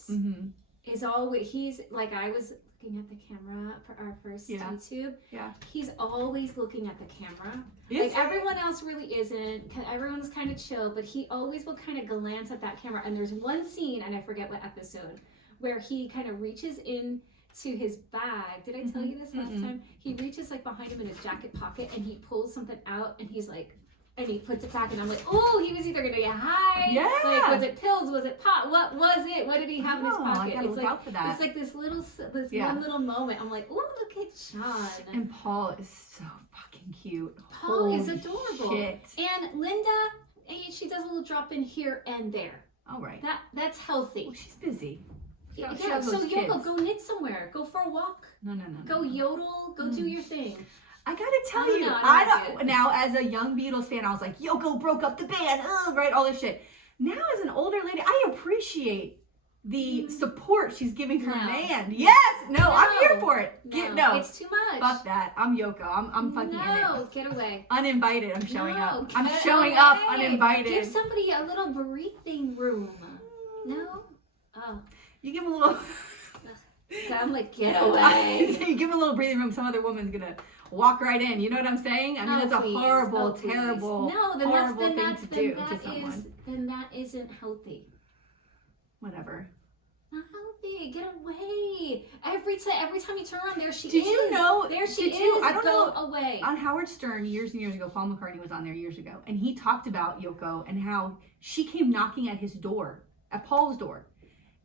is always, he's like, I was looking at the camera for our first YouTube. Yeah. He's always looking at the camera. Like everyone else really isn't. Everyone's kind of chill, but he always will kind of glance at that camera. And there's one scene, and I forget what episode, where he kind of reaches in to his bag. Did I tell you this last time? He reaches like behind him in his jacket pocket and he pulls something out and he's like, and he puts it back and I'm like, oh, he was either gonna get high. Yeah. Like, was it pills? Was it pot? What was it? What did he have in his pocket? I gotta look out for that. It's like this one little moment. I'm like, oh, look at John. And Paul is so fucking cute. Paul is adorable. Shit. And Linda, she does a little drop in here and there. All right. That's healthy. Well, she's busy. Yeah, so Yoko, go knit somewhere. Go for a walk. No. Go yodel. Go do your thing. I gotta tell you, I don't. Now, as a young Beatles fan, I was like, Yoko broke up the band, right? All this shit. Now, as an older lady, I appreciate the support she's giving her No. man. Yes, no, I'm here for it. No, it's too much. fuck that. I'm Yoko. I'm fucking in it. No, get away. Uninvited. I'm showing No, up. I'm get showing away. up uninvited. Give somebody a little breathing room. No? Oh. You give 'em a little. So I'm like, get away. You give 'em a little breathing room. Some other woman's gonna walk right in. You know what I'm saying? I mean, that's a horrible, terrible, no, then horrible then thing to do to someone. Then that isn't healthy. Whatever. Not healthy. Get away. Every time you turn around, there she is. Did you know? There she did is. you? I don't Go know. away. On Howard Stern years and years ago, Paul McCartney was on there years ago, and he talked about Yoko and how she came knocking at his door, at Paul's door,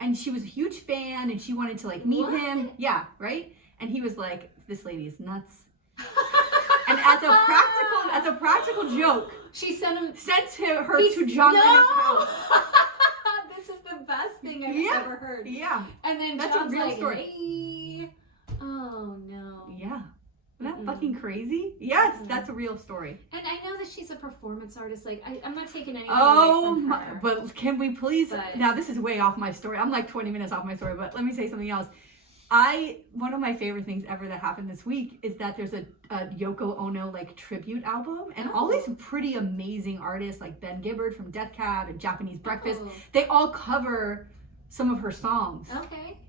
and she was a huge fan, and she wanted to like meet him. Yeah, right. And he was like, "This lady is nuts." And as a practical joke, She sent him. sent her to John Lennon's house. This is the best thing I've ever heard. Yeah. And then That's John's a real like, story. hey. Oh no. Yeah. Isn't that fucking crazy? Yes, Mm-mm. that's a real story. And I know that she's a performance artist. Like I'm not taking anything Oh, away from my, her. but can we please? But- Now this is way off my story. I'm like 20 minutes off my story, but let me say something else. One of my favorite things ever that happened this week is that there's a Yoko Ono like tribute album, and all these pretty amazing artists like Ben Gibbard from Death Cab and Japanese Breakfast, Oh. they all cover some of her songs. Okay.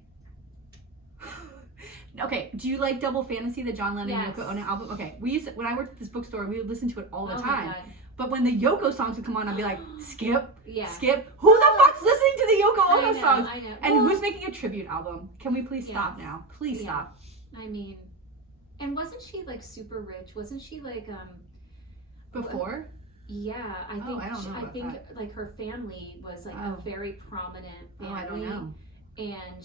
Okay, do you like Double Fantasy, the John Lennon Yes. Yoko Ono album? Okay, when I worked at this bookstore, we would listen to it all the Oh my time. God. But when the Yoko songs would come on, I'd be like, skip, Yeah. skip. Who the fuck's listening to the Yoko Ono I know, songs? I know. And Well, who's making a tribute album? Can we please stop Yes. now? Please Yeah. stop. I mean, and wasn't she like super rich? Wasn't she like Before? Yeah, I think I don't know about think that. like her family was like Oh. a very prominent family. Oh, I don't know. And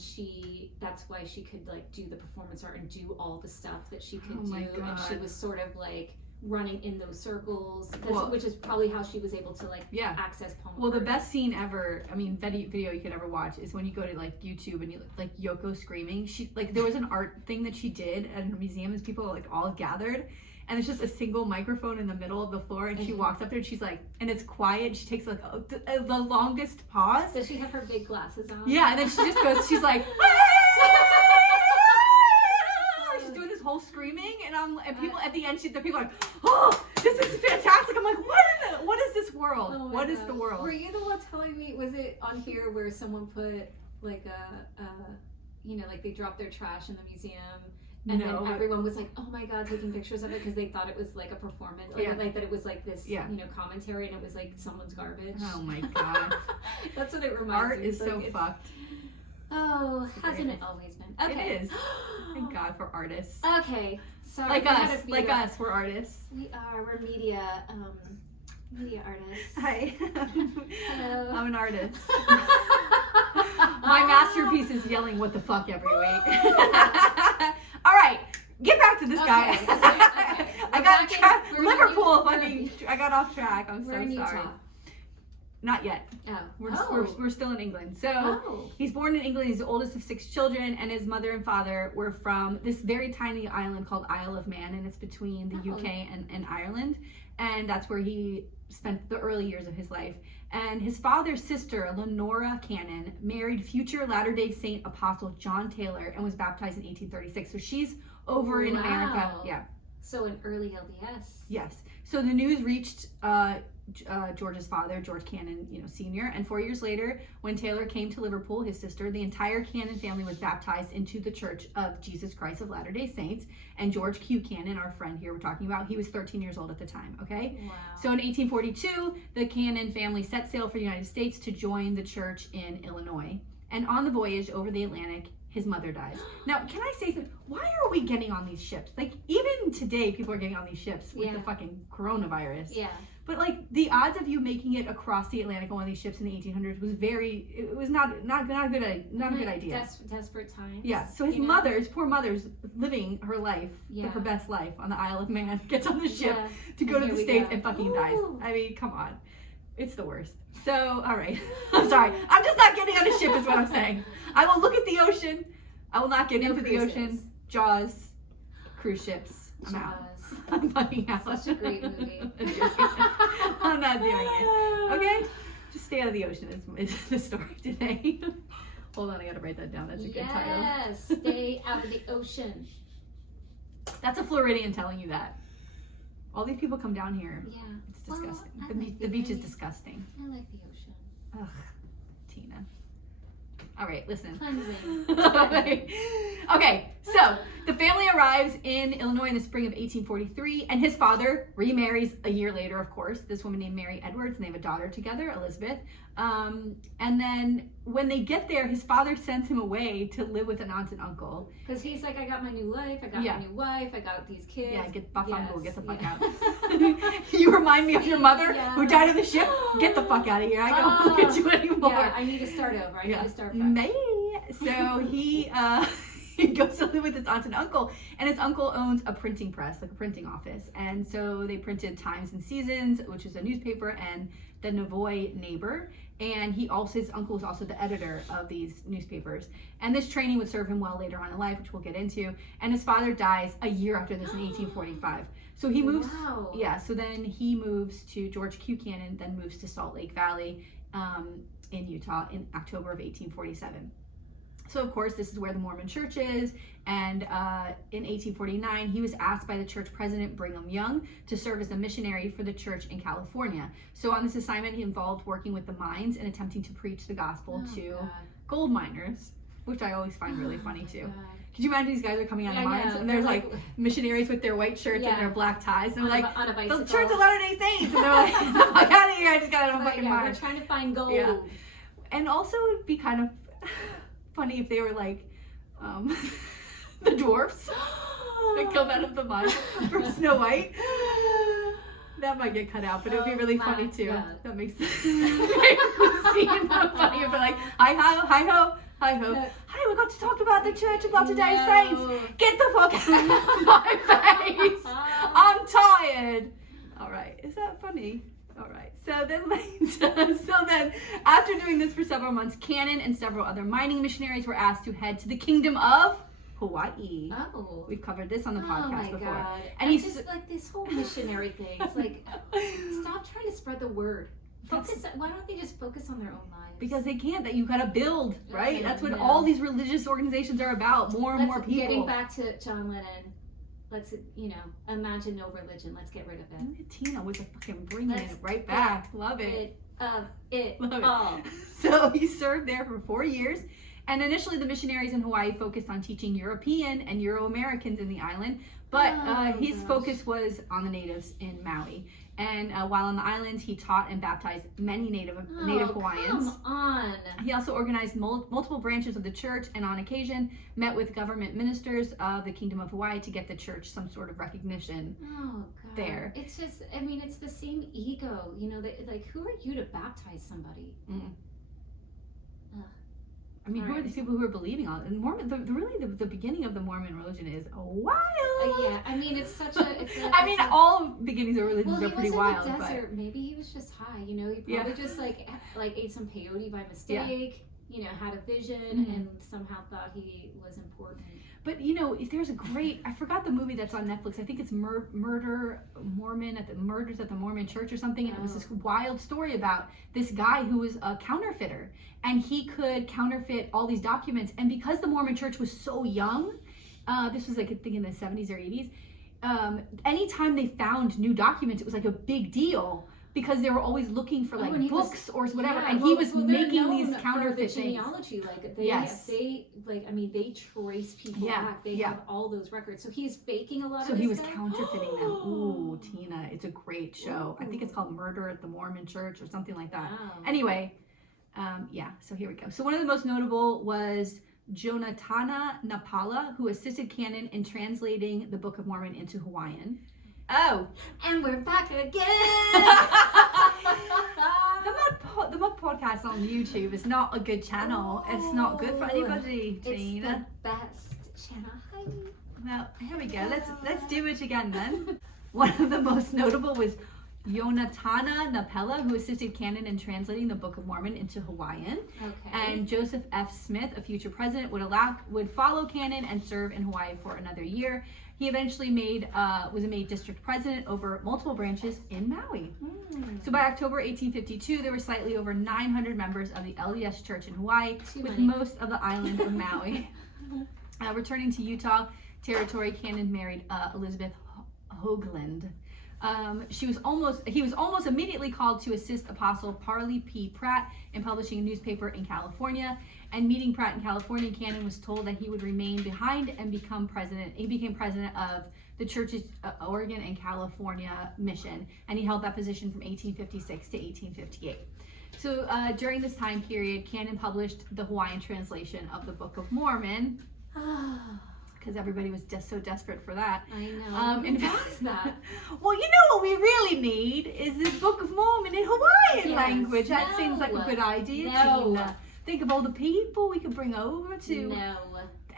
that's why she could like do the performance art and do all the stuff that she could Oh my do. And she God. was sort of like running in those circles, Well- which is probably how she was able to like Yeah. access Paul Well, the McCartney. best scene ever, I mean, video you could ever watch is when you go to like YouTube and you like Yoko screaming. She like there was an art thing that she did at a museum as people like all gathered, and it's just a single microphone in the middle of the floor, and she Mhm. walks up there and she's like, and it's quiet. She takes like the longest pause. Does she have her big glasses on? Yeah, and then she just goes, she's like, she's doing this whole screaming, and people at the end, the people are like, oh, this is fantastic. I'm like, what is this world? Oh my What is God. the world? Were you the one telling me? Was it on here where someone put like like they dropped their trash in the museum, and No, then but- everyone was like, "Oh my God," taking pictures of it because they thought it was like a performance, like, Yeah. like that it was like this, Yeah. commentary, and it was like someone's garbage. Oh my God. That's what it reminds Art me. is It's so like, it's- fucked. Oh, It's the hasn't it greatest. always been? Okay. It is. Thank God for artists. Okay. Sorry. Like we had us. a few- Like us. We're artists. We are. We're media artists. Hi. Hello. I'm an artist. My masterpiece is yelling what the fuck every week. All right. Get back to this guy. Okay. I We're got back in- we're in Liverpool Utah. I got off track. I'm We're so in sorry. Utah. Not yet. Oh. We're still in England. So Oh. he's born in England. He's the oldest of 6 children, and his mother and father were from this very tiny island called Isle of Man, and it's between the Oh. UK and Ireland. And that's where he spent the early years of his life. And his father's sister, Lenora Cannon, married future Latter-day Saint apostle John Taylor and was baptized in 1836. So she's over in America. Wow. Yeah. So an early LDS. Yes. So the news reached George's father, George Cannon, Sr. And 4 years later, when Taylor came to Liverpool, his sister, the entire Cannon family was baptized into the Church of Jesus Christ of Latter-day Saints. And George Q. Cannon, our friend here we're talking about, he was 13 years old at the time, okay? Wow. So in 1842, the Cannon family set sail for the United States to join the church in Illinois. And on the voyage over the Atlantic, his mother dies. Now, can I say something? Why are we getting on these ships? Like, even today, people are getting on these ships with Yeah. the fucking coronavirus. Yeah. But, like, the odds of you making it across the Atlantic on one of these ships in the 1800s was it was not a good idea. Desperate times. Yeah, so his poor mother's living her life, Yeah. her best life on the Isle of Man, gets on the ship Yeah. to go And to here the we States go. and fucking dies. Ooh. I mean, come on. It's the worst. So, all right. I'm sorry. I'm just not getting on a ship is what I'm saying. I will look at the ocean. I will not get No into the cruises. ocean. Jaws, cruise ships. I'm out. Jaws. I'm fucking out. Such a great movie. I'm not doing it. Okay? Just stay out of the ocean is the story today. Hold on, I gotta write that down. That's a good title. Yes, stay out of the ocean. That's a Floridian telling you that. All these people come down here. Yeah. It's disgusting. Well, The beach is disgusting. I like the ocean. Ugh, Tina. All right, listen. Cleansing. Okay, so the family arrives in Illinois in the spring of 1843, and his father remarries a year later, of course, this woman named Mary Edwards, and they have a daughter together, Elizabeth. And then when they get there, his father sends him away to live with an aunt and uncle. Because he's like, I got my new life, I got my new wife, I got these kids. Yeah, get the fuck out. Yeah. You remind me of your mother who died on the ship. Get the fuck out of here. I don't look at you anymore. Yeah, I need to start over. I need to start fresh. May. So he goes to live with his aunt and uncle, and his uncle owns a printing press, like a printing office. And so they printed Times and Seasons, which is a newspaper, and the Navoy Neighbor. And his uncle was also the editor of these newspapers. And this training would serve him well later on in life, which we'll get into. And his father dies a year after this in 1845. So he moves, so then he moves to George Q. Cannon, then moves to Salt Lake Valley in Utah in October of 1847. So of course, this is where the Mormon Church is, and in 1849, he was asked by the church president, Brigham Young, to serve as a missionary for the church in California. So on this assignment, he involved working with the mines and attempting to preach the gospel to gold miners, which I always find really funny too. God. Could you imagine these guys are coming out of mines, and there's like missionaries with their white shirts and their black ties, and they're like, the Church of Latter-day Saints, and they're like, get the fuck out of here, I just got out of a fucking mine. We're trying to find gold. Yeah. And also, it'd be kind of funny if they were like the dwarfs that come out of the mine from Snow White. That might get cut out, but it would be really funny too. God. That makes the scene funny. But like, hi ho, hi ho, hi ho. Hi, we're going to talk about the Church of Latter-day Saints. Get the fuck out of my face. I'm tired. All right, is that funny? All right. So then after doing this for several months, Cannon and several other mining missionaries were asked to head to the Kingdom of Hawaii. Oh. We've covered this on the podcast before. God. And he's just like this whole missionary thing. It's like, stop trying to spread the word. Why don't they just focus on their own lives? Because they can't. That you gotta build, right? That's what all these religious organizations are about. More and more people. Getting back to John Lennon. Let's, imagine no religion. Let's get rid of it. Look at Tina with the fucking bringing it right back. Love it. Love it. So he served there for 4 years. And initially the missionaries in Hawaii focused on teaching European and Euro-Americans in the island. But his focus was on the natives in Maui. And while on the island, he taught and baptized many Native Hawaiians. Come on. He also organized multiple branches of the church, and on occasion met with government ministers of the Kingdom of Hawaii to get the church some sort of recognition. Oh, God. There. It's just, it's the same ego. Like, who are you to baptize somebody? Who are these people who are believing on it? And Mormon, the beginning of the Mormon religion is wild. It's such a. All beginnings of religions are pretty wild. In the desert. Maybe he was just high. He probably just like ate some peyote by mistake. Had a vision and somehow thought he was important. But if there's I forgot the movie that's on Netflix. I think it's Murders at the Mormon Church or something. And it was this wild story about this guy who was a counterfeiter, and he could counterfeit all these documents. And because the Mormon Church was so young, this was like I think in the 70s or 80s. Anytime they found new documents, it was like a big deal. Because they were always looking for books or whatever, and he was making these counterfeit things. Genealogy, they trace people back. They have all those records. So he's faking a lot of this. So he was counterfeiting them. Ooh, Tina, it's a great show. I think it's called Murder at the Mormon Church or something like that. Wow. Anyway, so here we go. So one of the most notable was Jonatana Napala, who assisted Cannon in translating the Book of Mormon into Hawaiian. Oh, and we're back again. The Mud Podcast on YouTube is not a good channel. It's not good for anybody, Tina. It's the best channel. Hi. Well, here we go. Let's do it again then. One of the most notable was Jonatana Napela, who assisted Cannon in translating the Book of Mormon into Hawaiian. Okay. And Joseph F. Smith, a future president, would follow Cannon and serve in Hawaii for another year. He eventually was made district president over multiple branches in Maui. So by October 1852, there were slightly over 900 members of the LDS Church in Hawaii, with most of the island of Maui. Returning to Utah Territory, Cannon married Elizabeth Hoagland. He was almost immediately called to assist Apostle Parley P. Pratt in publishing a newspaper in California. And meeting Pratt in California, Cannon was told that he would remain behind and become president. He became president of the church's Oregon and California mission, and he held that position from 1856 to 1858. So during this time period, Cannon published the Hawaiian translation of the Book of Mormon, because everybody was just so desperate for that. I know. And what's that? Well, you know what we really need is this Book of Mormon in Hawaiian language. That seems like a good idea, Tina. Think of all the people we could bring over to the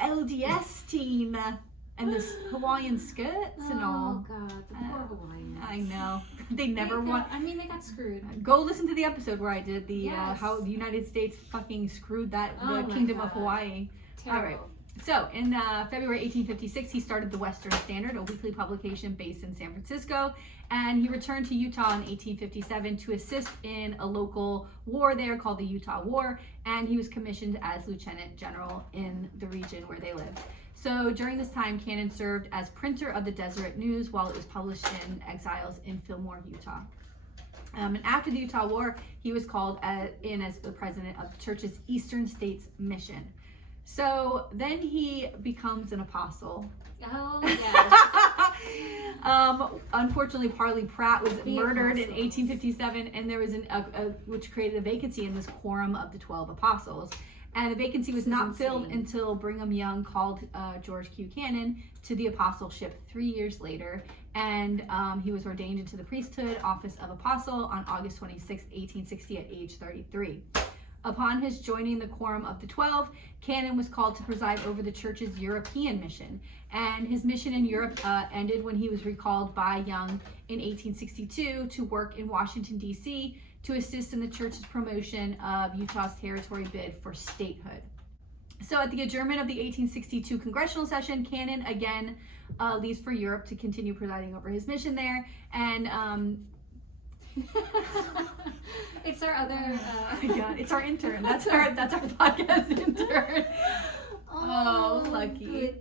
LDS Tina and the Hawaiian skirts and all. Oh God, the poor Hawaiians. I know. They never want. I mean, they got screwed. Go listen to the episode where I did the how the United States fucking screwed the Kingdom of Hawaii. Terrible. All right. So, in February 1856, he started the Western Standard, a weekly publication based in San Francisco, and he returned to Utah in 1857 to assist in a local war there called the Utah War, and he was commissioned as lieutenant general in the region where they lived. So, during this time, Cannon served as printer of the Deseret News while it was published in exiles in Fillmore, Utah. And after the Utah War, he was called in as the president of the church's Eastern States Mission. So then he becomes an apostle. Oh, yes. Unfortunately, Parley Pratt was murdered in 1857, and there was which created a vacancy in this quorum of the 12 apostles. And the vacancy was not filled until Brigham Young called George Q. Cannon to the apostleship 3 years later, and he was ordained into the priesthood office of apostle on August 26, 1860, at age 33. Upon his joining the Quorum of the 12, Cannon was called to preside over the church's European mission. And his mission in Europe ended when he was recalled by Young in 1862 to work in Washington, D.C. to assist in the church's promotion of Utah's territory bid for statehood. So at the adjournment of the 1862 congressional session, Cannon again leaves for Europe to continue presiding over his mission there. And it's our other it's our intern. That's our podcast intern. Oh, lucky.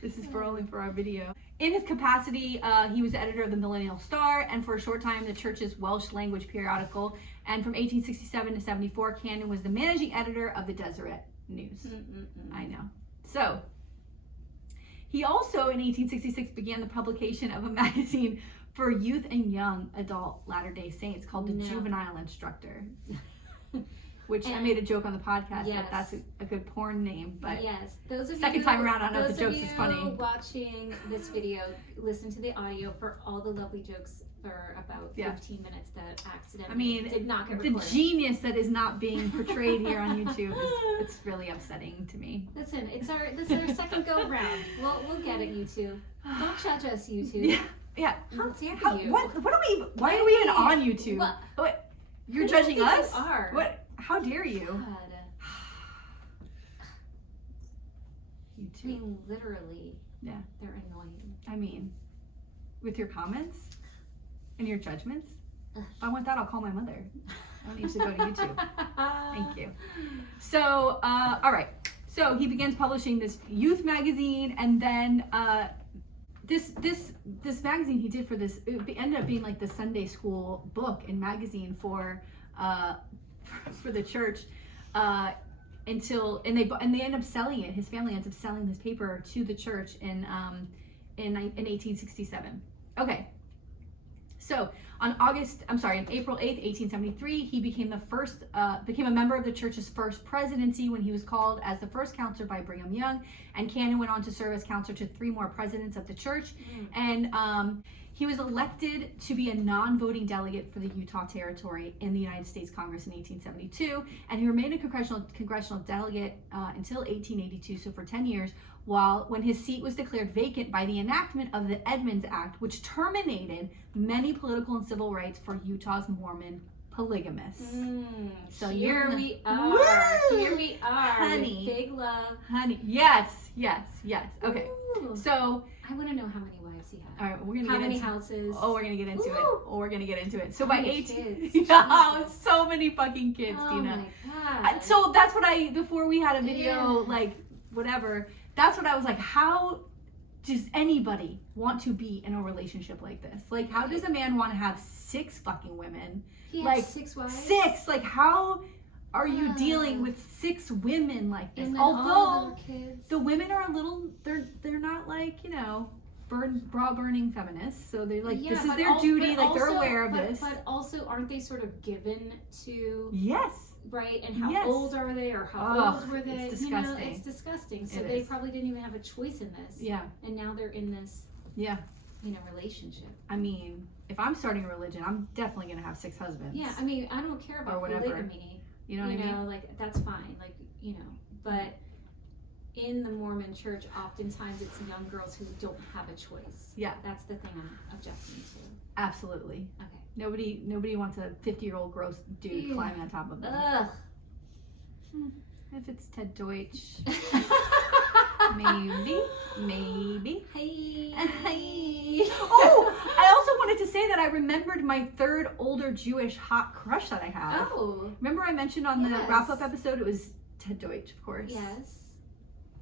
This is only for our video. In his capacity, he was editor of the Millennial Star, and for a short time the church's Welsh language periodical. And from 1867 to 74, Cannon was the managing editor of the Deseret News. I know. So he also in 1866 began the publication of a magazine for youth and young adult Latter-day Saints called the Juvenile Instructor, which I made a joke on the podcast that that's a good porn name, but those of second time around, I don't know if the jokes is funny. Watching this video, listen to the audio for all the lovely jokes for about 15 minutes that accidentally did not get recorded. The genius that is not being portrayed here on YouTube it's really upsetting to me. Listen, this is our second go round. We'll get it, YouTube. Don't judge us, YouTube. Yeah. How dare you? What are we? Why are we even on YouTube? What? You're judging us? You are. What? How dare you? God. YouTube. I mean, literally. Yeah. They're annoying. I mean, with your comments and your judgments. If I want that, I'll call my mother. I don't need to go to YouTube. Thank you. So, all right. So he begins publishing this youth magazine, and then this magazine he did for this, it ended up being like the Sunday school book and magazine for the church until they end up selling it. His family ends up selling this paper to the church in 1867. Okay. So in April 8th, 1873, he became a member of the church's first presidency when he was called as the first counselor by Brigham Young, and Cannon went on to serve as counselor to 3 more presidents of the church. And he was elected to be a non-voting delegate for the Utah Territory in the United States Congress in 1872, and he remained a congressional delegate until 1882, so for 10 years, when his seat was declared vacant by the enactment of the Edmunds Act, which terminated many political and civil rights for Utah's Mormon polygamous. So here we are. Woo! Here we are. Honey. With big love. Honey. Yes. Okay. Ooh. So I want to know how many wives he had. all right, we're gonna How get many into houses? Oh, we're gonna get into it. Ooh. Oh, we're gonna get into it. So How by many 18, kids? yeah, Jesus. so many fucking kids, Oh Tina. my God. So that's what before we had a video, Yeah. like whatever. That's what I was like. How does anybody want to be in a relationship like this? Like, how does a man want to have 6 fucking women? He like had 6 wives. 6. Like, how are you dealing with 6 women like this? And then Although all the kids. the women are a little, they're not like, you know, bra burning feminists. So they're like, Yeah, this is but their duty. Like, they're also- aware of this. But also, aren't they sort of given to, Yes. right? And how Yes. old are they, or how Ugh, old were they? it's You know, disgusting. it's disgusting. So It they is. probably didn't even have a choice in this. Yeah. And now they're in this, Yeah. relationship. I mean, if I'm starting a religion, I'm definitely going to have 6 husbands. Yeah, I mean, I don't care Or about whatever. polygamy. You know what I mean? Like, that's fine. Like, but in the Mormon Church, oftentimes it's young girls who don't have a choice. Yeah. That's the thing I'm objecting to. Absolutely. Okay. Nobody wants a 50-year-old gross dude Yeah. climbing on top of them. Ugh. If it's Ted Deutsch, maybe. Hey. Oh, I also wanted to say that I remembered my 3rd older Jewish hot crush that I have. Oh. Remember I mentioned on the Yes. wrap-up episode, it was Ted Deutsch, of course. Yes.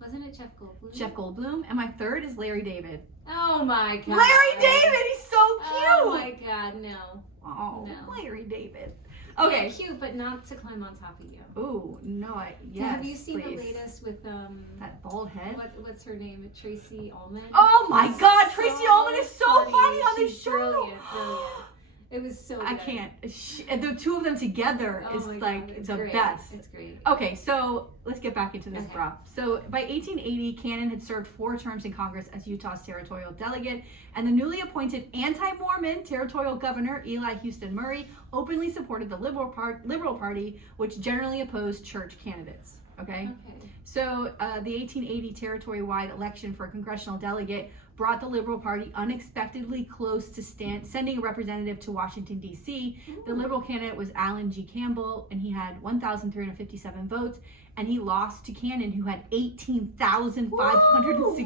Wasn't it Jeff Goldblum? Jeff Goldblum. And my 3rd is Larry David. Oh my God. Larry David, he's so cute. Oh my God, no. Oh, No. Larry David. Yeah, Okay. cute, but not to climb on top of you. Ooh, no, yes, Have you seen please. the latest with That bald head? what's her name? Tracy Ullman. Oh my God, So Tracy Ullman is so funny on this She's show. Brilliant. It was so good. I can't. The 2 of them together Oh is my like God, it's the great. best. It's great. Okay, so let's get back into this, Okay. bro. So by 1880, Cannon had served 4 terms in Congress as Utah's territorial delegate, and the newly appointed anti-Mormon territorial governor, Eli Houston Murray, openly supported the Liberal Party, which generally opposed church candidates. Okay? Okay. So the 1880 territory-wide election for a congressional delegate brought the Liberal Party unexpectedly close to sending a representative to Washington, D.C. The Liberal candidate was Alan G. Campbell, and he had 1,357 votes, and he lost to Cannon, who had 18,567 Woo! They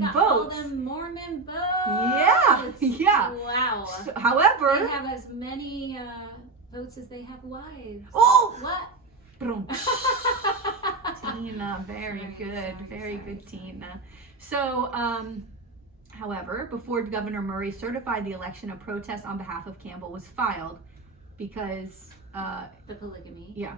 got votes. all them Mormon votes. Yeah. Wow. So, however, They have as many votes as they have wives. oh, What? Brum. Tina, very good, very good, Tina. So, however, before Governor Murray certified the election, a protest on behalf of Campbell was filed because, The polygamy. yeah.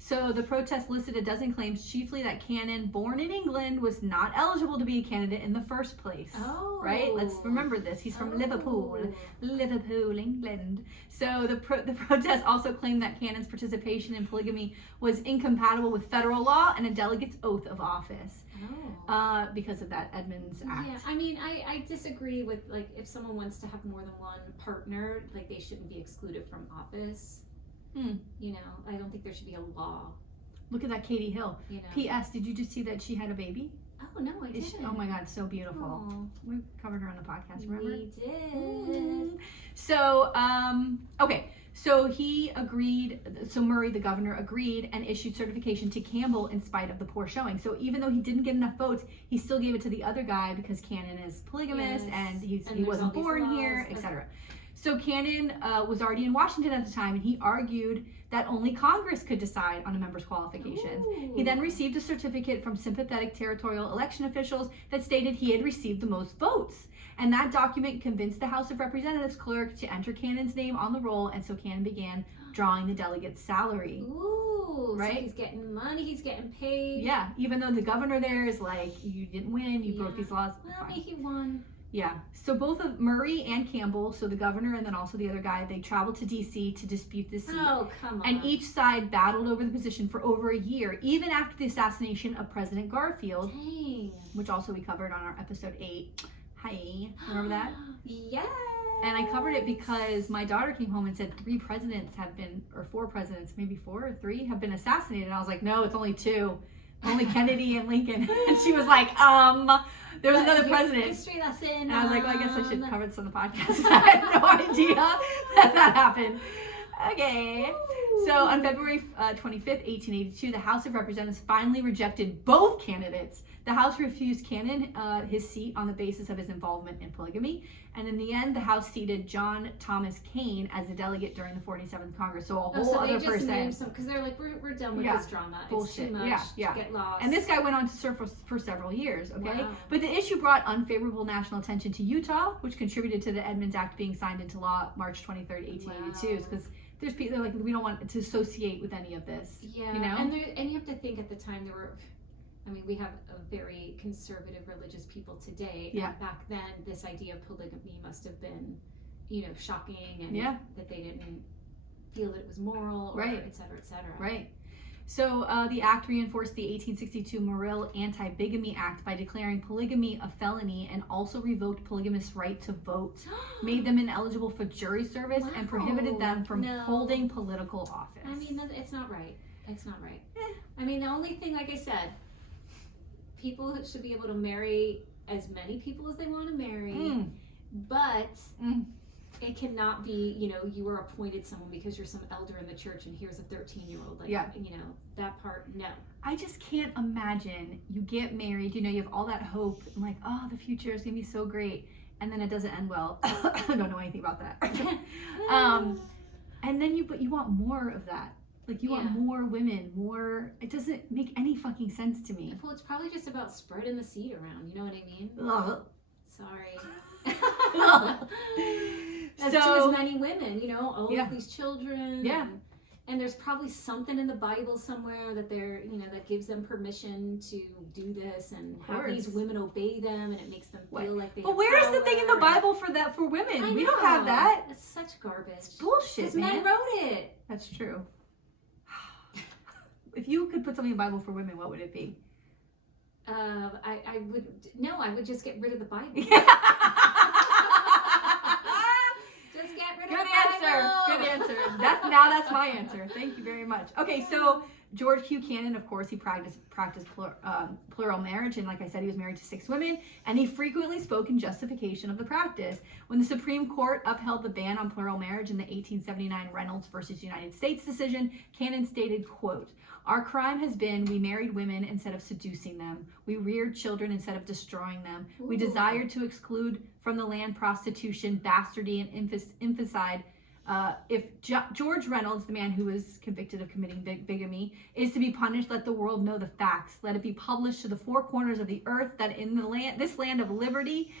So the protest listed a dozen claims, chiefly that Cannon, born in England, was not eligible to be a candidate in the first place. Oh. Right? Let's remember this. He's from Liverpool, England. So the protest also claimed that Cannon's participation in polygamy was incompatible with federal law and a delegate's oath of office. Oh. Because of that Edmunds Act. Yeah, I mean, I disagree with, like, if someone wants to have more than one partner, like, they shouldn't be excluded from office. You know, I don't think there should be a law. Look at that Katie Hill. You know. P.S. Did you just see that she had a baby? Oh no, I didn't. Oh my God, so beautiful. Aw. We covered her on the podcast, remember? We did. So, okay. So he agreed, so Murray, the governor, agreed and issued certification to Campbell in spite of the poor showing. So even though he didn't get enough votes, he still gave it to the other guy because Cannon is polygamous and he there's wasn't all these born here, laws. etc. So Cannon was already in Washington at the time, and he argued that only Congress could decide on a member's qualifications. Ooh. He then received a certificate from sympathetic territorial election officials that stated he had received the most votes. And that document convinced the House of Representatives clerk to enter Cannon's name on the roll, and so Cannon began drawing the delegate's salary. Ooh, Right? So he's getting money, he's getting paid. Yeah, even though the governor there is like, you didn't win, you broke these laws. Well, Fine. he won. Yeah, so both of Murray and Campbell, so the governor and then also the other guy, they traveled to D.C. to dispute the seat. Oh, come on. And each side battled over the position for over a year, even after the assassination of President Garfield, Dang. which also we covered on our episode 8. Hi, remember that? Yes. And I covered it because my daughter came home and said 3 presidents have been, or 4 presidents, maybe 4 or 3, have been assassinated. And I was like, no, it's only 2. Only Kennedy and Lincoln. And she was like, there was another president. History lesson. And I was like, well, I guess I should cover this on the podcast. I had no idea that happened. Okay. So on February 25th, 1882, the House of Representatives finally rejected both candidates. The House refused Cannon his seat on the basis of his involvement in polygamy. And in the end, the House seated John Thomas Kane as a delegate during the 47th Congress. So a whole other person. Because they're like, we're done with this drama. Bullshit. It's too much. Get lost. And this guy went on to serve for several years, okay? Wow. But the issue brought unfavorable national attention to Utah, which contributed to the Edmunds Act being signed into law March 23rd, 1882. Because there's people like, we don't want to associate with any of this. Yeah. You know? And you have to think at the time there were, I mean, we have a very conservative religious people today. Yeah. And back then, this idea of polygamy must have been, shocking, and that they didn't feel that it was moral, or et cetera, et cetera. Right. So the act reinforced the 1862 Morrill Anti-Bigamy Act by declaring polygamy a felony and also revoked polygamists' right to vote, made them ineligible for jury service, and prohibited them from holding political office. I mean, it's not right. It's not right. I mean, the only thing, like I said, people should be able to marry as many people as they want to marry, but it cannot be, you were appointed someone because you're some elder in the church and here's a 13-year-old. Like, that part, no. I just can't imagine you get married, you have all that hope and like, oh, the future is going to be so great. And then it doesn't end well. I don't know anything about that. And then you want more of that. Like, you want more women, more. It doesn't make any fucking sense to me. Well, it's probably just about spreading the seed around. You know what I mean? Sorry. That's to as many women, all of these children. Yeah. And there's probably something in the Bible somewhere that they're, that gives them permission to do this and have these women obey them, and it makes them feel like they. But where is the thing in the Bible for that for women? We don't have that. It's such garbage. It's bullshit, man. Men wrote it. That's true. If you could put something in the Bible for women, what would it be? I would just get rid of the Bible. Just get rid of the Bible. Good answer. That's my answer. Thank you very much. Okay, so George Q. Cannon, of course, he practiced plural marriage, and like I said, he was married to 6 women, and he frequently spoke in justification of the practice. When the Supreme Court upheld the ban on plural marriage in the 1879 Reynolds versus United States decision, Cannon stated, quote, "Our crime has been we married women instead of seducing them. We reared children instead of destroying them. We desired to exclude from the land prostitution, bastardy, and infanticide. If George Reynolds, the man who was convicted of committing bigamy, is to be punished, let the world know the facts. Let it be published to the 4 corners of the earth that in this land of liberty,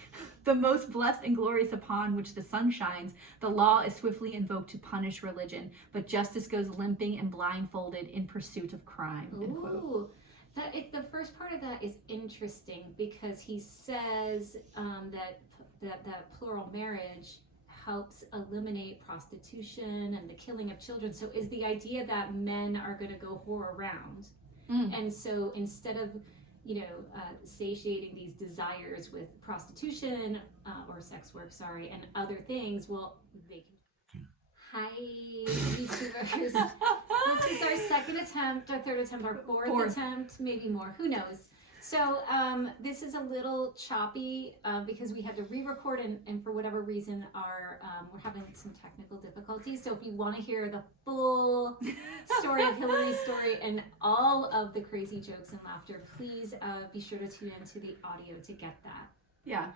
the most blessed and glorious upon which the sun shines, the law is swiftly invoked to punish religion, but justice goes limping and blindfolded in pursuit of crime." Ooh. The first part of that is interesting because he says that plural marriage helps eliminate prostitution and the killing of children. So is the idea that men are going to go whore around, and so instead of satiating these desires with prostitution or sex work, and other things, well, they can. Hi, YouTubers. This is our second attempt, our third attempt, our fourth attempt, maybe more. Who knows? So this is a little choppy because we had to re-record, and for whatever reason, we're having some technical difficulties. So if you want to hear the full story of Hillary's story and all of the crazy jokes and laughter, please be sure to tune into the audio to get that. Yeah.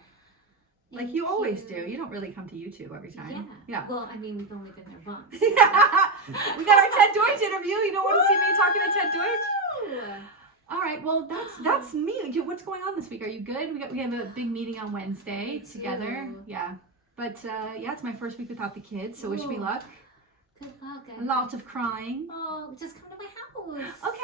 Like you always do. You don't really come to YouTube every time. Yeah. Well, I mean, we've only been there once. So. We got our Ted Deutsch interview. You don't want to see me talking to Ted Deutsch? All right, well, that's me. What's going on this week? Are you good? We have a big meeting on Wednesday together. Yeah, but it's my first week without the kids, so wish me luck. Good luck. Lots of crying. Oh, just come to my house. Okay,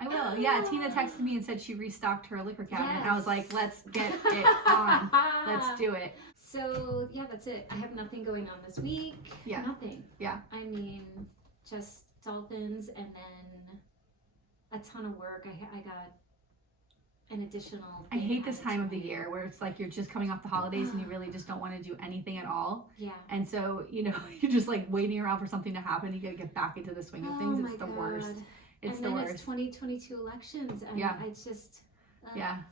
I will. Yeah, Tina texted me and said she restocked her liquor cabinet. And I was like, let's get it on. Let's do it. So that's it. I have nothing going on this week. Yeah. Nothing. Yeah. I mean, just dolphins, and then a ton of work. I got an additional. I hate this time of the year where it's like you're just coming off the holidays and you really just don't want to do anything at all. Yeah. And so, you're just like waiting around for something to happen. You got to get back into the swing of things. It's the worst. It's the worst. It's 2022 elections. And it's just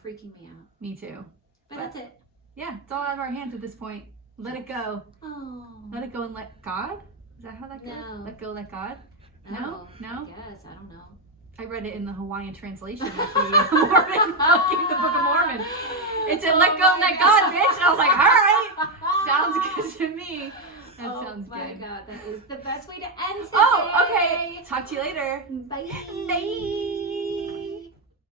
freaking me out. Me too. But that's it. Yeah, it's all out of our hands at this point. Let it go. Oh. Let it go and let God? Is that how that goes? No. Let go, let God? No? No? Yes, I don't know. I read it in the Hawaiian translation of the Mormon book, the Book of Mormon. It said, let go, let God, bitch. And I was like, all right. Sounds good to me. That sounds good. Oh my God, that is the best way to end today. Oh, okay. Talk to you later. Bye. Bye.